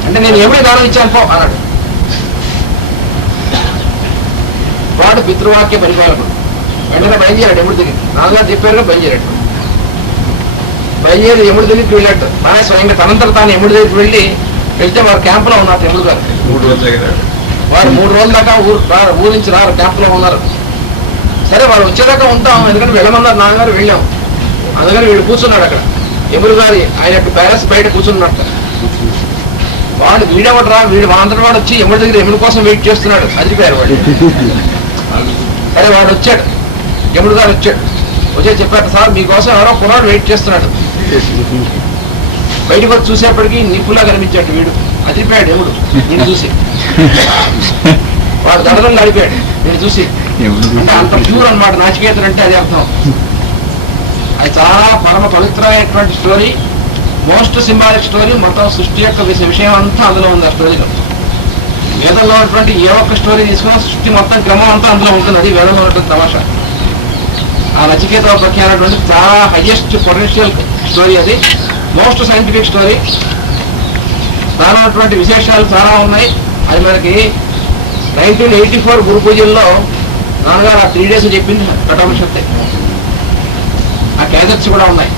అంటే నేను ఎవరి దానం ఇచ్చాను పో అన్నాడు. వాడు పితృవాక్య పరిపాలకుడు. వెంటనే బయలుదేరాడు యముడి దగ్గరికి. నాన్నగారు చెప్పారు బయలుదేరాడు. బయలుదేరి యముడి దగ్గరికి వెళ్ళాడు. తానే స్వయంగా తనంతట తాను యముడి దగ్గరికి వెళ్తే వారు క్యాంపులో ఉన్నారు. యముడు గారు వారు 3 రోజుల దాకా ఊరు నుంచి రారు, క్యాంపులో ఉన్నారు. సరే వారు వచ్చేదాకా ఉంటాం, ఎందుకంటే వెళ్ళమన్నారు నాన్నగారు. వెళ్ళాం. అందుకని వీడు కూర్చున్నాడు అక్కడ. యముడు గారి ఆయన యొక్క ప్యాలెస్ బయట కూర్చున్నట్టు. వాడు వీడెవడరా, వీడు వాంతటి వాడు వచ్చి యముడి దగ్గర యముడి కోసం వెయిట్ చేస్తున్నాడు. అదిరిపోయారు వాడు. సరే వాడు వచ్చాడు. యముడు గారు వచ్చాడు. వచ్చే చెప్పారు, సార్ మీకోసం ఎవరో కుర్రాడు వెయిట్ చేస్తున్నాడు. బయటకు వచ్చి చూసేప్పటికీ నిప్పులా కనిపించాడు వీడు. అదిరిపోయాడు యముడు నేను చూసి. వాడు దడదం గడిపాడు నేను చూసి. అంటే అంత ప్యూర్ అనమాట నచికేతుడు అంటే. అది అర్థం. అది చాలా పరమ పవిత్రమైనటువంటి స్టోరీ. Most symbolic story. మొత్తం సృష్టి యొక్క విషయం అంతా అందులో ఉంది. ఆ స్టోరీలో వేదంలో ఉన్నటువంటి ఏ ఒక్క స్టోరీ తీసుకున్నా సృష్టి మొత్తం క్రమం అంతా అందులో ఉంటుంది. అది వేదంలో ఉన్నటువంటి తమాషా. ఆ నచికేత ప్రఖ్యానటువంటి చాలా హైయెస్ట్ పొటెన్షియల్ స్టోరీ. అది మోస్ట్ సైంటిఫిక్ స్టోరీ. దానిలో ఉన్నటువంటి విశేషాలు చాలా ఉన్నాయి. అది మనకి 1984 గురు పూజల్లో నాన్నగారు ఆ 3 days చెప్పింది కఠోపనిషత్తే. ఆ క్యాసెట్స్ కూడా ఉన్నాయి.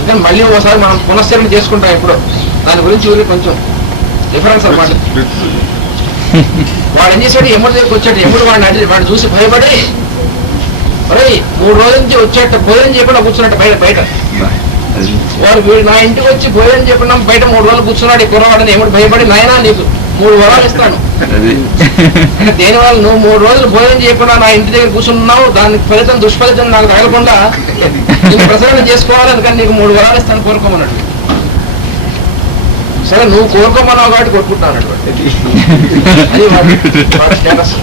ఇంకా మళ్ళీ ఒకసారి మనం పునశ్చరణ చేసుకుంటాం ఎప్పుడు. దాని గురించి కొంచెం డిఫరెన్స్ అన్నమాట. వాడు ఏం చేశాడు, యముడి దగ్గరికి వచ్చాడు. యముడు వాడు చూసి భయపడి మరి 3 రోజుల నుంచి వచ్చేట భోజనం చేయకుండా కూర్చున్నట్టు బయట. వాడు వీడు నా ఇంటికి వచ్చి భోజనం చెప్పినా బయట 3 రోజులు కూర్చున్నాడు. ఈ కుర్రవాడని యముడు భయపడి, నాయనా నీకు 3 వరాలు ఇస్తాను. అంటే దేనివల్ల నువ్వు 3 రోజులు భోజనం చేయకుండా నా ఇంటి దగ్గర కూర్చున్నావు, దాని ఫలితం దుష్ఫలితం నాకు తగలకుండా నేను ప్రసరణ చేసుకోవాలి, అందుకని నీకు 3 వరాలు ఇస్తాను కోరుకోమన్నాడు. సరే నువ్వు కోరుకోమన్నావు కాబట్టి కొట్టుకుంటున్నావు అన్నటువంటి. అది వాడి స్టేటస్.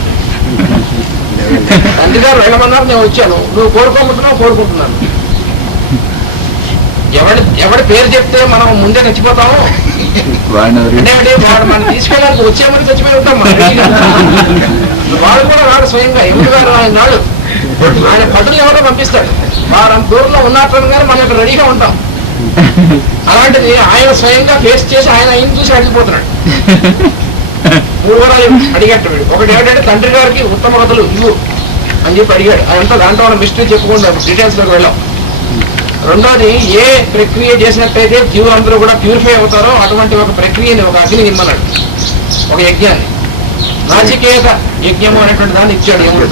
తండ్రి గారు వెళ్ళమన్నారు, నేను వచ్చాను. నువ్వు కోరుకోమంటున్నావు, కోరుకుంటున్నాను. ఎవడి పేరు చెప్తే మనం ముందే చచ్చిపోతాము. అంటే వాడు మనం తీసుకెళ్ళడానికి వచ్చేమని చచ్చిపోయి ఉంటాం. వాడు కూడా రాడు స్వయంగా. యముడు గారు ఆయన నాడు ఆయన పట్టులు ఎవరో పంపిస్తాడు. వారు దూరంలో ఉన్నట్టు కానీ మనం ఇక్కడ రెడీగా ఉంటాం. అలాంటిది ఆయన స్వయంగా ఫేస్ చేసి ఆయన చూసి అడిగిపోతున్నాడు. 3 వరాలు అడిగట్టు వీడు. ఒకటి ఏంటంటే తండ్రి గారికి ఉత్తమ కథలు ఇవ్వు అని చెప్పి అడిగాడు. అదంతా దాంట్లో ఉన్న మిస్టరీ చెప్పుకుంటారు, డీటెయిల్స్ లోకి వెళ్ళాం. రెండోది, ఏ ప్రక్రియ చేసినట్టయితే జీవులందరూ కూడా ప్యూరిఫై అవుతారో అటువంటి ఒక ప్రక్రియని, ఒక అగ్ని నిమ్మన్నాడు, ఒక యజ్ఞాన్ని. నాచికేత యజ్ఞము అనేటువంటి దాన్ని ఇచ్చాడు యముడు.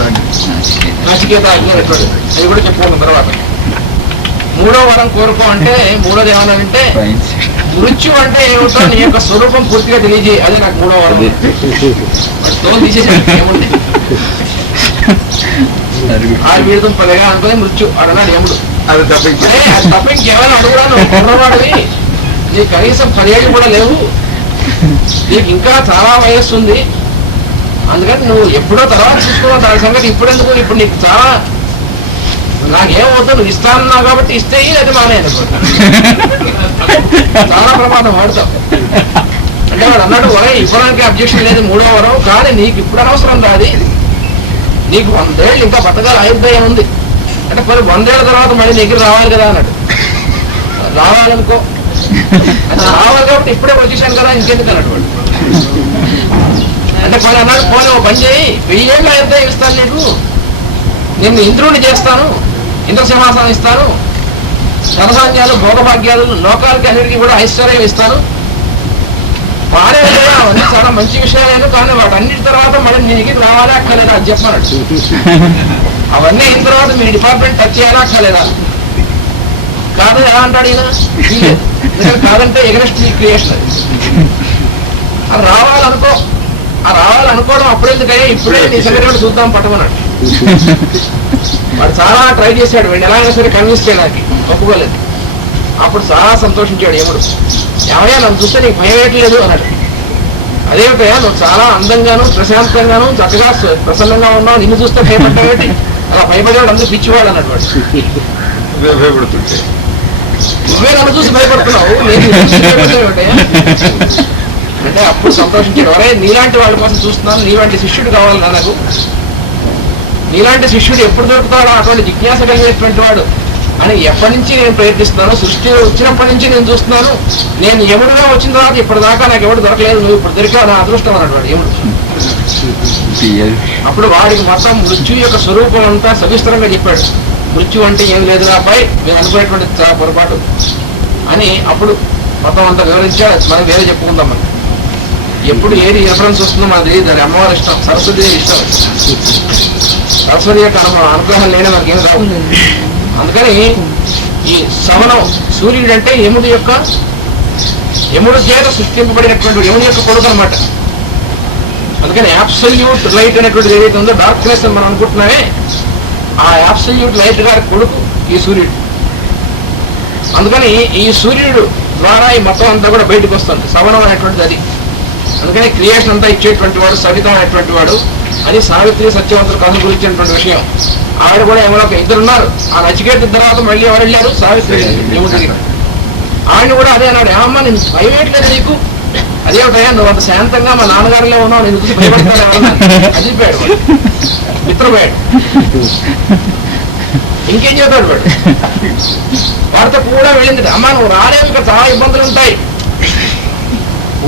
నాచికేత అగ్ని అనేటువంటి అది కూడా చెప్పుకున్న తర్వాత 3వ వరం కోరుకో అంటే 3వది ఏమన్నాడంటే మృత్యు అంటే ఏమిటో నీ యొక్క స్వరూపం పూర్తిగా తెలియజేయి. అది నాకు 3వ వరం. తోలు తీసేసాడు యముడిని. వీడితో పదిగా అనుకుని మృత్యు అడనాడు యముడు. అది తప్ప ఇంకేమైనా అడుగురా, నువ్వు కుర్రవాడివి, నీకు కనీసం 10 ఏళ్ళు కూడా లేవు, నీకు ఇంకా చాలా వయస్సు ఉంది, అందుకని నువ్వు ఎప్పుడో తర్వాత చూసుకున్నావు దాని సంగతి. ఇప్పుడెందుకు, ఇప్పుడు నీకు చాలా నాకేమవుతావు, నువ్వు ఇస్తానన్నావు కాబట్టి ఇస్తే అది మానే చాలా ప్రమాదం వాడతావు. అంటే వాడు అన్నాడు, ఇవ్వడానికి అబ్జెక్షన్ లేదు 3వ వరం, కానీ నీకు ఇప్పుడు అనవసరం రాది, నీకు 100 ఏళ్ళు ఇంకా బతకాల ఆయుర్దాయం ఉంది. అంటే 100 ఏళ్ల తర్వాత మళ్ళీ దగ్గర రావాలి కదా అన్నాడు. రావాలనుకో, అది రావాలి కాబట్టి ఇప్పుడే వచ్చేసాను కదా ఇంకెందుకు అన్నటువంటి. అంటే పని అన్నాడు, పోనీ ఓ పని చేయి, 1000 ఏళ్ళ ఎంత ఇస్తాను నీకు, నేను ఇంద్రుడిని చేస్తాను, ఇంద్రసింహాసనం ఇస్తాను, ధనధాన్యాలు భోగభాగ్యాలు లోకాలకి అన్నిటికీ కూడా ఐశ్వర్యం ఇస్తాను. వాడే అవన్నీ చాలా మంచి విషయాలు, కానీ వాటన్నిటి తర్వాత మళ్ళీ మీ దగ్గరికి రావాలా అక్కర్లేదా అని చెప్పాడు. అవన్నీ అయిన తర్వాత మీ డిపార్ట్మెంట్ టచ్ చేయాలా అక్కర్లేదా? కాదు ఎలా అంటాడు ఈయన, కాదంటే ఎగనెస్ట్ మీ క్రియేషన్. అది రావాలనుకో, ఆ రావాలనుకోవడం అప్పుడెందుకయ్యా, ఇప్పుడే నీ సంగతి చూద్దాం పట్టమన్నాడు. వాడు చాలా ట్రై చేశాడు, వీడిని ఎలాగైనా సరే కన్విన్స్ చేయడానికి, ఒప్పుకోలేదు. అప్పుడు చాలా సంతోషించాడు యముడు. ఏమయ్యా నన్ను చూస్తే నీకు భయం వేయట్లేదు అన్నాడు. అదేమిటయ్యా నువ్వు చాలా అందంగాను ప్రశాంతంగాను చక్కగా ప్రసన్నంగా ఉన్నావు, నిన్ను చూస్తే భయపడ్డావేంటి, అలా భయపడేవాడు అందరూ పిచ్చివాడు అన్నాడు. వాడు భయపడుతుంటే నువ్వే నన్ను చూసి భయపడుతున్నావు, నేను అంటే అప్పుడు సంతోషించాడు. ఒరే నీలాంటి వాళ్ళ కోసం చూస్తున్నాను, నీలాంటి శిష్యుడు కావాలి నాకు, నీలాంటి శిష్యుడు ఎప్పుడు దొరుకుతాడో అటువంటి జిజ్ఞాస కలిగినటువంటి వాడు అని ఎప్పటి నుంచి నేను ప్రయత్నిస్తున్నాను, సృష్టి వచ్చినప్పటి నుంచి నేను చూస్తున్నాను, నేను యముడుగా వచ్చిన తర్వాత ఇప్పటిదాకా నాకు ఎవడు దొరకలేదు, నువ్వు ఇప్పుడు దొరికావు నా అదృష్టం అన్నాడు వాడు యముడు. అప్పుడు వాడికి మొత్తం మృత్యు యొక్క స్వరూపం అంతా సవిస్తరంగా చెప్పాడు. మృత్యు అంటే ఏం లేదు అబ్బాయి, మేము అనుకునేటువంటి చాలా పొరపాటు అని అప్పుడు మొత్తం అంతా వివరించాడు. మనం వేరే చెప్పుకుందాం. మనం ఎప్పుడు ఏది రిఫరెన్స్ వస్తుందో మనకు తెలియదు, అది అమ్మవారి ఇష్టం, సరస్వతి ఇష్టం. సరస్వతి యొక్క అనుగ్రహం లేని మనకి ఏం రావు. అందుకని ఈ శవనం సూర్యుడు అంటే యముడి చేత సృష్టింపబడినటువంటి యముడి యొక్క కొడుకు అనమాట. అందుకని అబ్సల్యూట్ లైట్ అనేటువంటిది ఏదైతే ఉందో, డార్క్నెస్ అని మనం అనుకుంటున్నామే, ఆ అబ్సల్యూట్ లైట్ గారి కొడుకు ఈ సూర్యుడు. అందుకని ఈ సూర్యుడు ద్వారా ఈ మొత్తం అంతా కూడా బయటకు వస్తుంది, శవనం అనేటువంటిది అది. అందుకని క్రియేషన్ అంతా ఇచ్చేటువంటి వాడు సవిత అనేటువంటి వాడు అని సావిత్రి సత్యవంతుల కథ గురించినటువంటి విషయం. ఆవిడ కూడా ఎవరో ఇద్దరు ఉన్నారు, ఆ నచికేత తర్వాత మళ్ళీ ఎవరు వెళ్ళారు, సావిత్రి యముడి దగ్గర. ఆయన కూడా అదే అన్నాడు, ఏమమ్మా నేను భయం వేయట్లేదు నీకు, అదేమిటయ్యా నువ్వు అంత శాంతంగా మా నాన్నగారిలో ఉన్నావు, నేను చూసి భయపడతాడు ఎవరన్నా అదిపోయాడు, మిత్రపోయాడు. ఇంకేం చేస్తాడు వాడు, వాడితో కూడా వెళ్ళింది. అమ్మా నువ్వు రాలేవు, ఇక్కడ చాలా ఇబ్బందులు ఉంటాయి,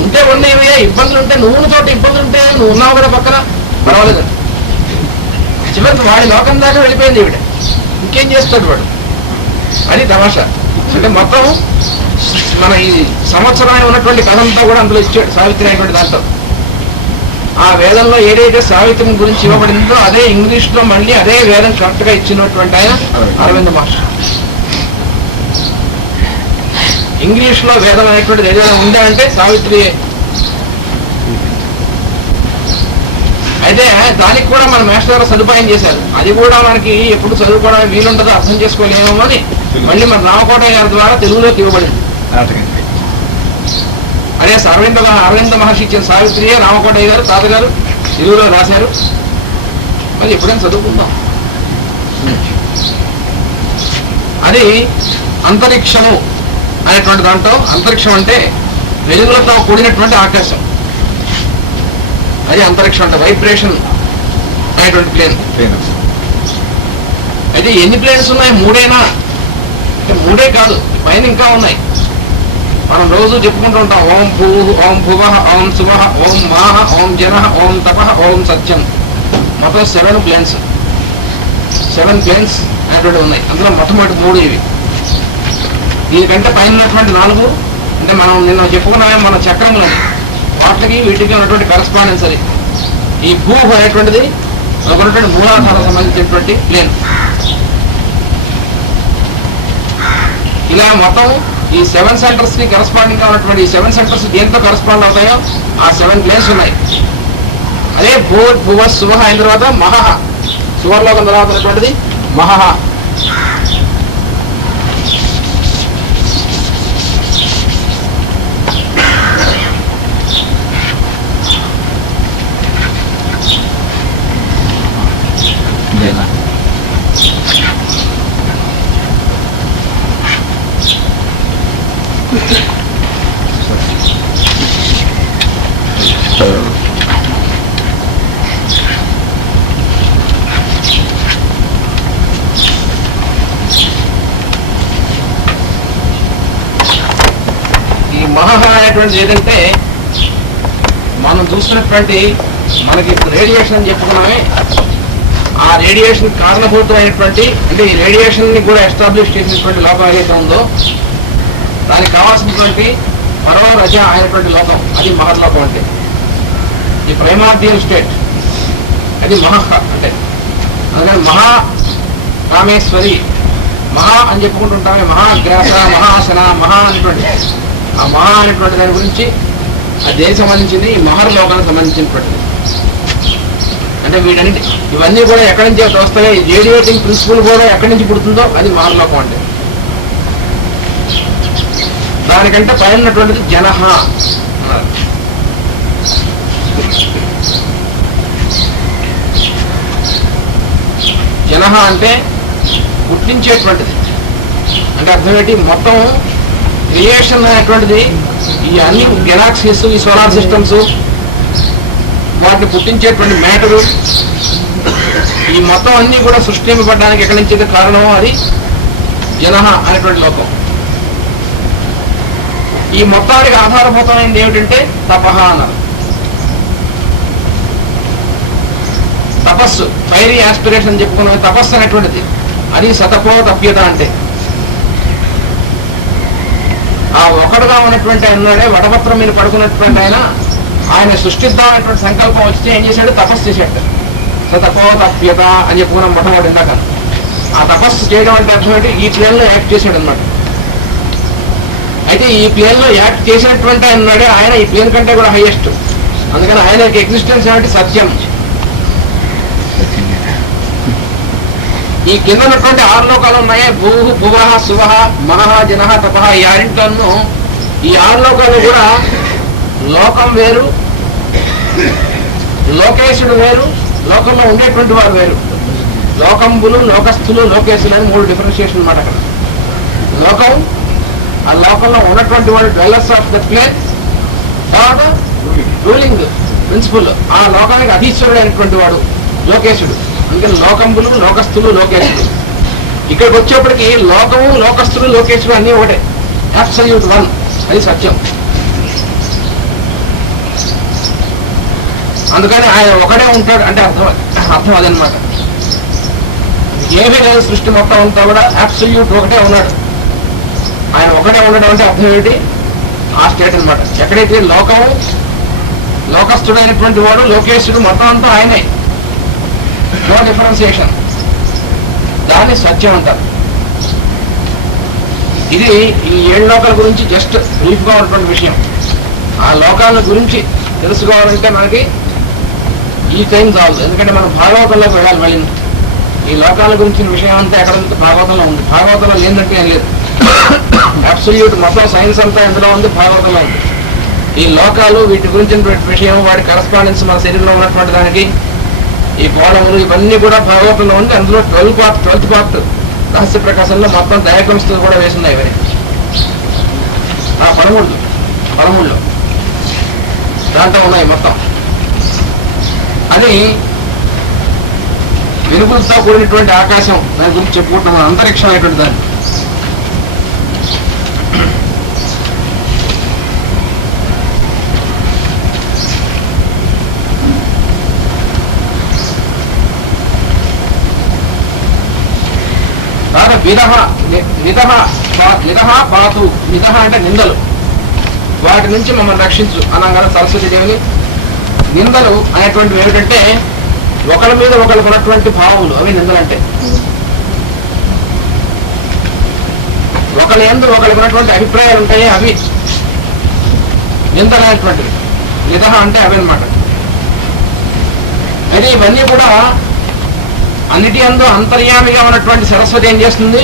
ఉంటే ఉండేవయ్యా ఇబ్బందులు ఉంటే, నువ్వు చోట ఇబ్బందులు ఉంటే నువ్వు ఉన్నావు కూడా పక్కన, పర్వాలేదు. చివరికి వాడి లోకం దాకా వెళ్ళిపోయింది ఈవిడ, ఇంకేం చేస్తాడు వాడు, అది తమాషా. అంటే మొత్తం మన ఈ సంవత్సరానికి ఉన్నటువంటి కథ అంతా కూడా అందులో ఇచ్చాడు సావిత్రి అనేటువంటి దాంట్లో. ఆ వేదంలో ఏదైతే సావిత్రిని గురించి ఇవ్వబడిందో అదే ఇంగ్లీష్ లో మళ్ళీ అదే వేదం కరెక్ట్ గా ఇచ్చినటువంటి ఆయన అరవింద మహర్షి. ఇంగ్లీష్ లో వేదం అనేటువంటిది ఏదైనా ఉందా అంటే సావిత్రి. అయితే దానికి కూడా మన మాస్టర్ గారు సదుపాయం చేశారు, అది కూడా మనకి ఎప్పుడు చదువుకోవడానికి వీలుంటుందో అర్థం చేసుకోలేమో అని మళ్ళీ మన రామకోటయ్య గారి ద్వారా తెలుగులోకి ఇవ్వబడింది. అదే అరవింద మహర్షి ఇచ్చిన సావిత్రియే రామకోటయ్య గారు తాతగారు తెలుగులో రాశారు. మరి ఎప్పుడైనా చదువుకుందాం. అది అంతరిక్షము అనేటువంటి దాంట్లో, అంతరిక్షం అంటే వెలుగులతో కూడినటువంటి ఆకాశం, అది అంతరిక్షం అంటే వైబ్రేషన్ అనేటువంటి ప్లేన్. అయితే ఎన్ని ప్లేన్స్ ఉన్నాయి, మూడేనా? మూడే కాదు, పైన ఇంకా ఉన్నాయి. మనం రోజు చెప్పుకుంటూ ఉంటాం, ఓం భూ ఓం భువ ఓం శువ ఓం మాహ ఓం జన ఓం తప ఓం సత్యం. మొత్తం 7 ప్లేన్స్ అనేటువంటి ఉన్నాయి. అందులో మొట్టమొదటి 3 ఇవి. దీనికంటే పైన ఉన్నటువంటి 4 అంటే మనం నిన్న చెప్పుకున్నామే మన చక్రంలో, వాటికి వీటికి ఉన్నటువంటి కరస్పాండెన్స్. అది ఈ భూ అనేటువంటిది ఉన్నటువంటి మూలాధారం సంబంధించినటువంటి ప్లేన్. ఇలా మొత్తం ఈ 7 సెంటర్స్ కి కరస్పాండింగ్ గా ఉన్నటువంటి ఈ 7 సెంటర్స్ దేంతో కరస్పాండ్ అవుతాయో ఆ 7 ప్లేన్స్ ఉన్నాయి. అదే భువ శువ అయిన తర్వాత మహహ, సువర్లోకం తర్వాత ఉన్నటువంటిది మహహ. మహహ అనేటువంటిది ఏదంటే మనం చూస్తున్నటువంటి మనకి రేడియేషన్ అని చెప్పుకున్నామే, ఆ రేడియేషన్ కారణభూతమైనటువంటి అంటే ఈ రేడియేషన్ ని కూడా ఎస్టాబ్లిష్ చేసినటువంటి లోకం ఏదైతే ఉందో దానికి కావాల్సినటువంటి పరవరజ అయినటువంటి లోకం, అది మహర్లోకం అంటే. ఈ ప్రైమార్డియల్ స్టేట్ అది మహహ అంటే. అందుకని మహా రామేశ్వరి మహా అని చెప్పుకుంటుంటామే, మహాగ్రాస మహాసన మహా అనేటువంటి ఆ మహా అనేటువంటి దాని గురించి అది దేనికి సంబంధించింది? ఈ మహర్ లోకానికి సంబంధించినటువంటిది. అంటే వీటన్నిటి ఇవన్నీ కూడా ఎక్కడి నుంచి వస్తాయి, రేడియేటింగ్ ప్రిన్సిపల్ కూడా ఎక్కడి నుంచి పుడుతుందో అది మహర్లోకం అంటే. దానికంటే పైన ఉన్నటువంటిది జనహ అన్నారు. జనహ అంటే పుట్టించేటువంటిది. అంటే అర్థం ఏంటి? మొత్తం క్రియేషన్ అనేటువంటిది ఈ అన్ని గెలాక్సీస్, ఈ సోలార్ సిస్టమ్స్, వాటిని పుట్టించేటువంటి మ్యాటరు, ఈ మొత్తం అన్ని కూడా సృష్టింపబడడానికి ఎక్కడి నుంచి కారణమో అది జనహ అనేటువంటి లోకం. ఈ మొత్తానికి ఆధారభూతమైనది ఏమిటంటే తపహ అన్నారు. తపస్సు, ఫైరీ ఆస్పిరేషన్ చెప్పుకున్న తపస్సు అనేటువంటిది అది సతపో తప్యత అంటే. ఆ ఒకడుగా ఉన్నటువంటి ఆయనలోనే వటపత్రం మీద పడుకున్నటువంటి ఆయన సృష్టిద్దామనేటువంటి సంకల్పం వచ్చి ఏం చేశాడు? తపస్సు చేశాడు. సతపో తప్యత అని చెప్పుకున్నాం మొట్టమొదటి ఇందాక. ఆ తపస్సు చేయడం అంటే అర్థం ఏంటి? ఈ ప్లేన్లో యాక్ట్ చేశాడు అనమాట. అయితే ఈ ప్లేన్లో యాక్ట్ చేసినటువంటి ఆయన ఈ ప్లేన్ కంటే కూడా హైయెస్ట్. అందుకని ఆయన యొక్క ఎగ్జిస్టెన్స్ ఏమిటి? సత్యం. ఈ కింద ఉన్నటువంటి 6 లోకాలు ఉన్నాయే, భూ భువ శువ మనః జనః తపః, ఈ 6 ఈ 6 లోకాలు కూడా లోకం వేరు, లోకేశుడు వేరు, లోకంలో ఉండేటువంటి వారు వేరు. లోకంబులు, లోకస్థులు, లోకేశులు అని 3 డిఫరెన్షియేషన్ అన్నమాట అక్కడ. లోకం, ఆ లోకంలో ఉన్నటువంటి వాడు డ్వెల్లర్స్ ఆఫ్ ద ప్లేన్, తర్వాత రూలింగ్ ప్రిన్సిపల్, ఆ లోకానికి అధీశ్వరుడు అయినటువంటి వాడు లోకేశుడు. అందుకని లోకంబులు, లోకస్థులు, లోకేశుడు. ఇక్కడికి వచ్చేప్పటికి లోకము, లోకస్థులు, లోకేశుడు అన్నీ ఒకటే, అబ్సల్యూట్ వన్, అది సత్యం. అందుకని ఆయన ఒకటే ఉంటాడు అంటే అర్థం అదనమాట. ఏమీ లేదు, సృష్టి మొత్తం అంతా కూడా అబ్సల్యూట్ ఒకటే ఉన్నాడు. ఆయన ఒకటే ఉండడం అంటే అర్థం ఏంటి? ఆ స్టేట్ అనమాట. ఎక్కడైతే లోకము, లోకస్థుడైనటువంటి వాడు, లోకేశుడు మొత్తం అంతా ఆయనే, నో డిఫరెన్సియేషన్, దాన్ని సత్యం అంటారు. ఇది ఈ 7 లోకాల గురించి జస్ట్ బ్రీఫ్గా ఉన్నటువంటి విషయం. ఆ లోకాల గురించి తెలుసుకోవాలంటే మనకి ఈ టైం చాలు, ఎందుకంటే మనం భాగవతంలోకి వెళ్ళాలి. మళ్ళీ ఈ లోకాల గురించిన విషయం అంతా ఎక్కడ భాగవతంలో ఉంది. భాగవతంలో లేదంటే ఏం లేదు. అబ్సల్యూట్ మొత్తం సైన్స్ అంతా ఎందులో ఉంది? భాగవతంలో ఉంది. ఈ లోకాలు, వీటి గురించిన విషయం, వాటి కరస్పాండెన్స్ మన శరీరంలో ఉన్నటువంటి దానికి, ఈ కోణములు, ఇవన్నీ కూడా భాగవతంలో ఉంది. అందులో 12th పార్ట్ రహస్య ప్రకాశంలో మొత్తం డయాగ్రమ్స్ కూడా వేసున్నాయి. ఇవన్నీ 13లో దాంట్లో ఉన్నాయి మొత్తం. అది వెలుగులతో కూడినటువంటి ఆకాశం, దాని గురించి చెప్పుకుంటున్నాం. అంతరిక్షం అనేటువంటి దాన్ని. విధ పాతు, విధ అంటే నిందలు, వాటి నుంచి మమ్మల్ని రక్షించు అనగానే సరస్వతి దేవిని. నిందలు అనేటువంటివి ఏమిటంటే ఒకరి మీద ఒకరికి ఉన్నటువంటి భావములు, అవి నిందలంటే. ఒకరి యందు ఒకరికి ఉన్నటువంటి అభిప్రాయాలు ఉంటాయి, అవి నిందలు అనేటువంటివి. విధ అంటే అవి అనమాట. అయితే ఇవన్నీ కూడా అన్నిటి యందు అంతర్యామిగా ఉన్నటువంటి సరస్వతి ఏం చేస్తుంది?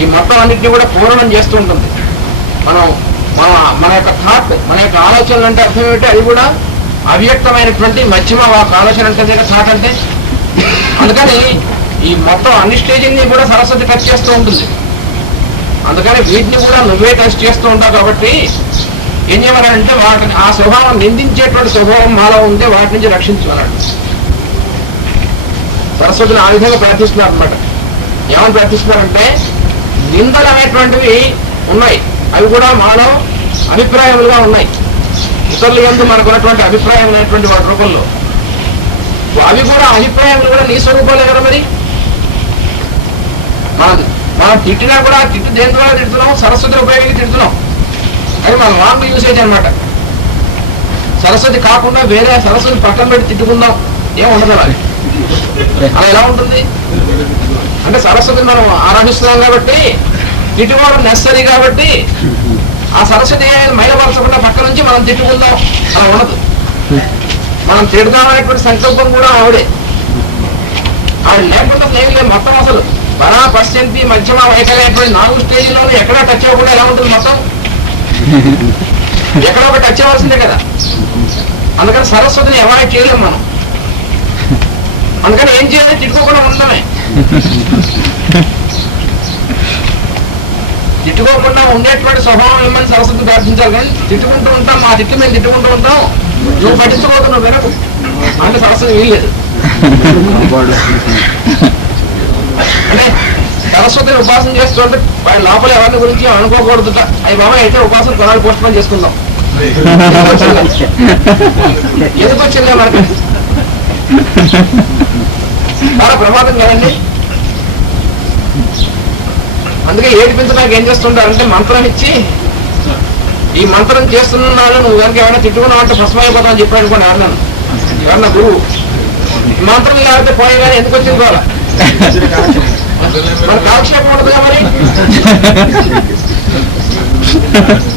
ఈ మొత్తం అన్నిటిని కూడా పూర్ణం చేస్తూ ఉంటుంది. మన యొక్క థాట్, మన యొక్క ఆలోచనలు అంటే అర్థం ఏమిటి? అది కూడా అవ్యక్తమైనటువంటి మధ్యమ ఆలోచన అంటే థాట్ అంటే. అందుకని ఈ మొత్తం అన్ని స్టేజింగ్ని కూడా సరస్వతి టచ్ చేస్తూ ఉంటుంది. అందుకని వీటిని కూడా నువ్వే టచ్ చేస్తూ ఉంటావు. కాబట్టి ఏం చేయమన్నాడంటే వాటిని, ఆ స్వభావం, నిందించేటువంటి స్వభావం మాలో ఉంటే వాటి నుంచి రక్షించు అన్నాడు. సరస్వతిని ఆ విధంగా ప్రార్థిస్తున్నారు అనమాట. ఏమని ప్రార్థిస్తున్నారంటే నిందలు అనేటువంటివి ఉన్నాయి, అవి కూడా మాలో అభిప్రాయములుగా ఉన్నాయి. ఇతరుల యందు మనకు ఉన్నటువంటి అభిప్రాయం అనేటువంటి వాటి రూపంలో అవి కూడా అభిప్రాయములు కూడా నీ స్వరూపాలే కదా. మరి మనం తిట్టినా కూడా తిట్టు దేని ద్వారా తిడుతున్నాం? సరస్వతిని ఉపయోగించి తిడుతున్నాం. అది మన రాంగ్ యూసేజ్ అనమాట. సరస్వతి కాకుండా వేరే సరస్వతి పక్కన పెట్టి తిట్టుకుందాం ఏముండదు. అది అలా ఎలా ఉంటుంది అంటే సరస్వతిని మనం ఆరాధిస్తున్నాం కాబట్టి తిట్టుకోవడం నెసరీ కాబట్టి ఆ సరస్వతి మైలపరచకుండా పక్క నుంచి మనం తిట్టుకుందాం అలా ఉండదు. మనం తిడదామనేటువంటి సంకల్పం కూడా ఆవిడే. ఆవిడ లేకుండా ఏం లేదు మొత్తం. అసలు బలా పశ్చంతి మధ్యమ వైఖరైనటువంటి 4 స్టేజీలోనూ ఎక్కడా టచ్ అవ్వకుండా ఎలా ఉంటుంది మొత్తం? ఎక్కడో ఒక టచ్ అవ్వాల్సిందే కదా. అందుకని సరస్వతిని అవాయిడ్ చేయలేం మనం. అందుకని ఏం చేయాలి? తిట్టుకోకుండా ఉండడమే. తిట్టుకోకుండా ఉండేటువంటి స్వభావం ఏమని సరస్వతి ప్రార్థించాలి. కానీ తిట్టుకుంటూ ఉంటాం, మా తిట్టు మేము తిట్టుకుంటూ ఉంటాం, నువ్వు పట్టించుకోవద్దు, నువ్వు వినకు అంటే సరస్వతి వీల్లేదు. అంటే సరస్వతిని ఉపాసన చేస్తుంటే వాడి లోపల ఎవరిని గురించి అనుకోకూడదుట. అవి బాబా అయితే ఉపాసన కొనాలి పోస్ట్ పోన్ చేసుకుందాం. ఎందుకు వచ్చిందా మనకి? చాలా ప్రమాదం కదండి. అందుకే ఏడిపించడానికి ఏం చేస్తుంటారంటే మంత్రం ఇచ్చి ఈ మంత్రం చేస్తున్నాను నువ్వు కనుక ఏమైనా తిట్టుకున్నావు అంటే భస్మైపోతావు అని చెప్పాడు అనుకోండి. ఎవరన్నా గురువు మంత్రం లేకపోతే పోయే కానీ ఎందుకు వచ్చింది కావాలా? మన కాలక్షేపం ఉంటుందిగా. మరి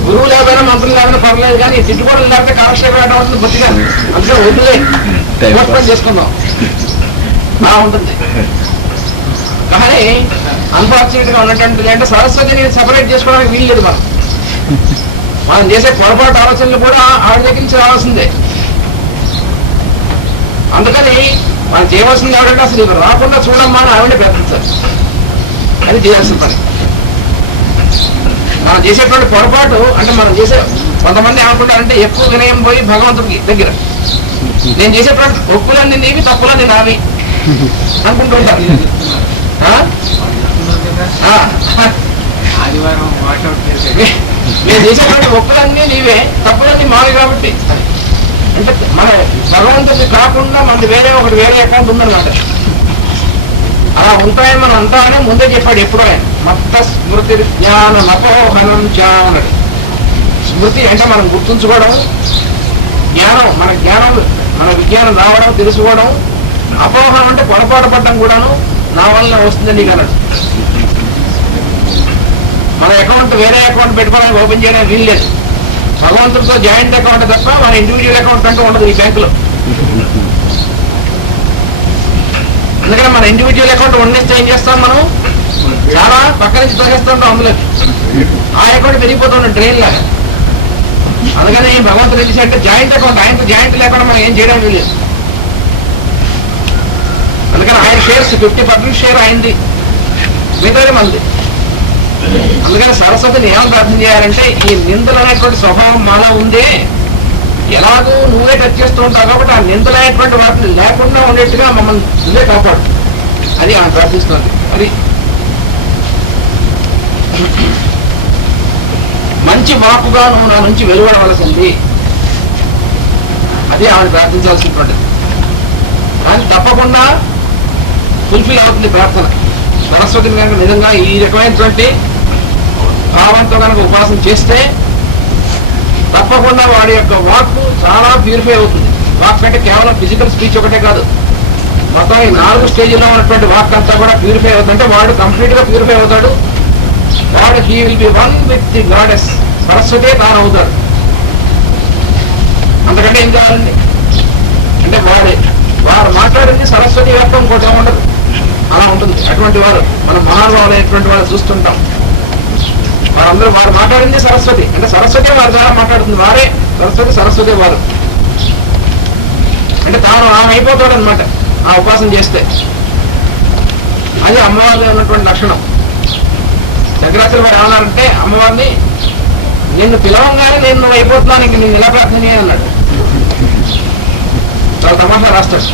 గురువు లేకపోయినా మంత్రం లేకపోయినా పర్లేదు కానీ తిట్టుకోవడం లేకపోతే కాలక్షేపం ఎట్లా ఉంటుంది? బొత్తిగా. అందుకే వద్దులే పోస్ట్పోన్ చేసుకుందాం అలా ఉంటుంది. కానీ అన్ఫార్చునేట్ గా ఉన్నటువంటిది అంటే సరస్వతిని సెపరేట్ చేసుకోవడానికి వీల్లేదు. మనం చేసే పొరపాటు ఆలోచనలు కూడా ఆవిడ దగ్గర నుంచి రావాల్సిందే. అందుకని మనం చేయవలసింది ఎవరంటే అసలు ఇవి రాకుండా చూడమ్మా అని ఆవిడే ప్రయత్నించాలి. అది చేయాల్సిన పని. మనం చేసేటువంటి పొరపాటు అంటే మనం చేసే కొంతమంది ఏమనుకుంటారంటే ఎక్కువ వినయం పోయి భగవంతుడికి దగ్గర నేను చేసేటువంటి ఒప్పులన్నీ నీవి తప్పులన్నీ నావి అనుకుంటూ ఉంటారు. నేను చేసేటువంటి ఒప్పులన్నీ నీవే తప్పులన్నీ మావి కాబట్టి అంటే మన భగవంతుడిని కాకుండా మనది వేరే అకౌంట్ ఉందన్నమాట. అలా ఉంటాయని మనం అంటామని ముందే చెప్పాడు ఎప్పుడో ఆయన. మత్త స్మృతి జ్ఞాన నపోహనం అన్నాడు. స్మృతి అంటే మనం గుర్తుంచుకోవడం, జ్ఞానం మన విజ్ఞానం రావడం తెలుసుకోవడం, అపోహనం అంటే పొరపాటు పడడం కూడాను నా వల్ల వస్తుందని నీకు అన్నాడు. మన అకౌంట్ వేరే అకౌంట్ పెట్టుకోవడానికి ఓపెన్ చేయడానికి వీల్లేదు. భగవంతుడితో జాయింట్ అకౌంట్ తప్ప మన ఇండివిజువల్ అకౌంట్ అంటూ ఉండదు ఈ బ్యాంకులో. అందుకని మన ఇండివిజువల్ అకౌంట్ వండిస్తే ఏం చేస్తాం? మనం చాలా పక్క నుంచి తొలగిస్తుంటాం అందులోకి. ఆ అకౌంట్ పెరిగిపోతున్నాం ట్రైన్ లాగా. అందుకని భగవంతుడు ఏం చేశాడంటే జాయింట్ అకౌంట్, ఆయనతో జాయింట్ లేకుండా మనం ఏం చేయడం లేదు. అందుకని ఆయన షేర్స్ 50% షేర్ అయింది, మిగతాది మంది. అందుకని సరస్వతిని ఏమని ప్రార్థన చేయాలంటే ఈ నిందలు అనేటువంటి స్వభావం మాలో ఉందే, ఎలాగూ నువ్వే టచ్ చేస్తూ ఉంటావు కాబట్టి ఆ నిందలు అనేటువంటి వాటిని లేకుండా ఉండేట్టుగా మమ్మల్ని నువ్వే కాపాడు. అది ఆమె ప్రార్థిస్తుంది. అది మంచి వాక్కుగా నువ్వు నా నుంచి వెలువడవలసింది. అది ఆమె ప్రార్థించాల్సినటువంటిది. కానీ తప్పకుండా ఫుల్ఫిల్ అవుతుంది ప్రార్థన. సరస్వతిని కనుక నిజంగా ఈ రకమైనటువంటి భావంతో కనుక ఉపాసన చేస్తే తప్పకుండా వాడి యొక్క వాక్ చాలా ప్యూరిఫై అవుతుంది. వాక్ అంటే కేవలం ఫిజికల్ స్పీచ్ ఒకటే కాదు, మొత్తం ఈ 4 స్టేజ్లో ఉన్నటువంటి వాక్ అంతా కూడా ప్యూరిఫై అవుతుంది. అంటే వాడు కంప్లీట్ గా ప్యూరిఫై అవుతాడు. వాడు he will be one with the goddess. సరస్వతే తాను అవుతాడు. అంతకంటే ఏం కావాలండి? అంటే వారు మాట్లాడింది సరస్వతి వ్యక్తం ఇంకోటి ఉండదు. అలా ఉంటుంది. అటువంటి వారు మనం మహానుభావులైనటువంటి వాళ్ళు చూస్తుంటాం. వారందరూ వారు మాట్లాడింది సరస్వతి. అంటే సరస్వతి వారి ద్వారా మాట్లాడుతుంది. వారే సరస్వతి వారు. అంటే తాను ఆమె అయిపోతాడు అనమాట ఆ ఉపాసన చేస్తే. అది అమ్మవారిలో ఉన్నటువంటి లక్షణం. శంకరాచార్య వారు ఏమన్నారంటే అమ్మవారిని నిన్ను పిలవంగానే నేను నువ్వు అయిపోతున్నాను, ఇంక నేను ఎలా ప్రార్థన అన్నాడు. చాలా తమాషా రాస్తాడు.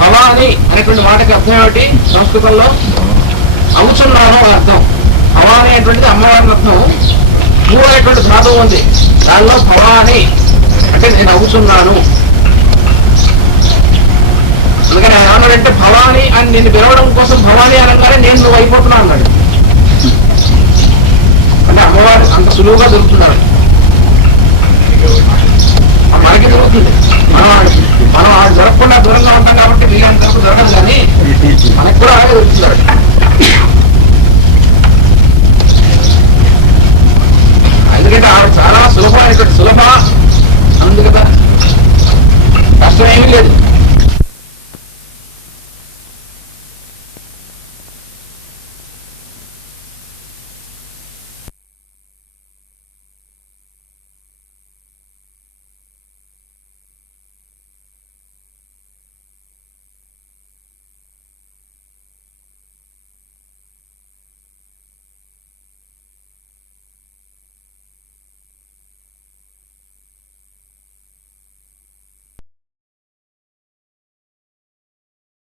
భవాని అనేటువంటి మాటకి అర్థం ఏమిటి? సంస్కృతంలో అవుచున్నాను అని అర్థం. భవాని అనేటువంటిది అమ్మవారిని అర్థం. భూ అనేటువంటి ధాతువు ఉంది, దానిలో భవాని అంటే నేను అవుతున్నాను. అందుకని ఆయన ఏమన్నాడంటే భవాని అని నిన్ను పిలవడం కోసం భవాని అనగానే నేను నువ్వు అయిపోతున్నావు అన్నాడు. అంటే అమ్మవారు అంత సులువుగా దొరుకుతున్నాడు. మనకి దొరుకుతుంది, మనం ఆడు దొరకకుండా దూరంగా ఉంటాం కాబట్టి వీళ్ళంత వరకు దొరకదు, కానీ మనకు కూడా అలాగే దొరుకుతున్నాడు.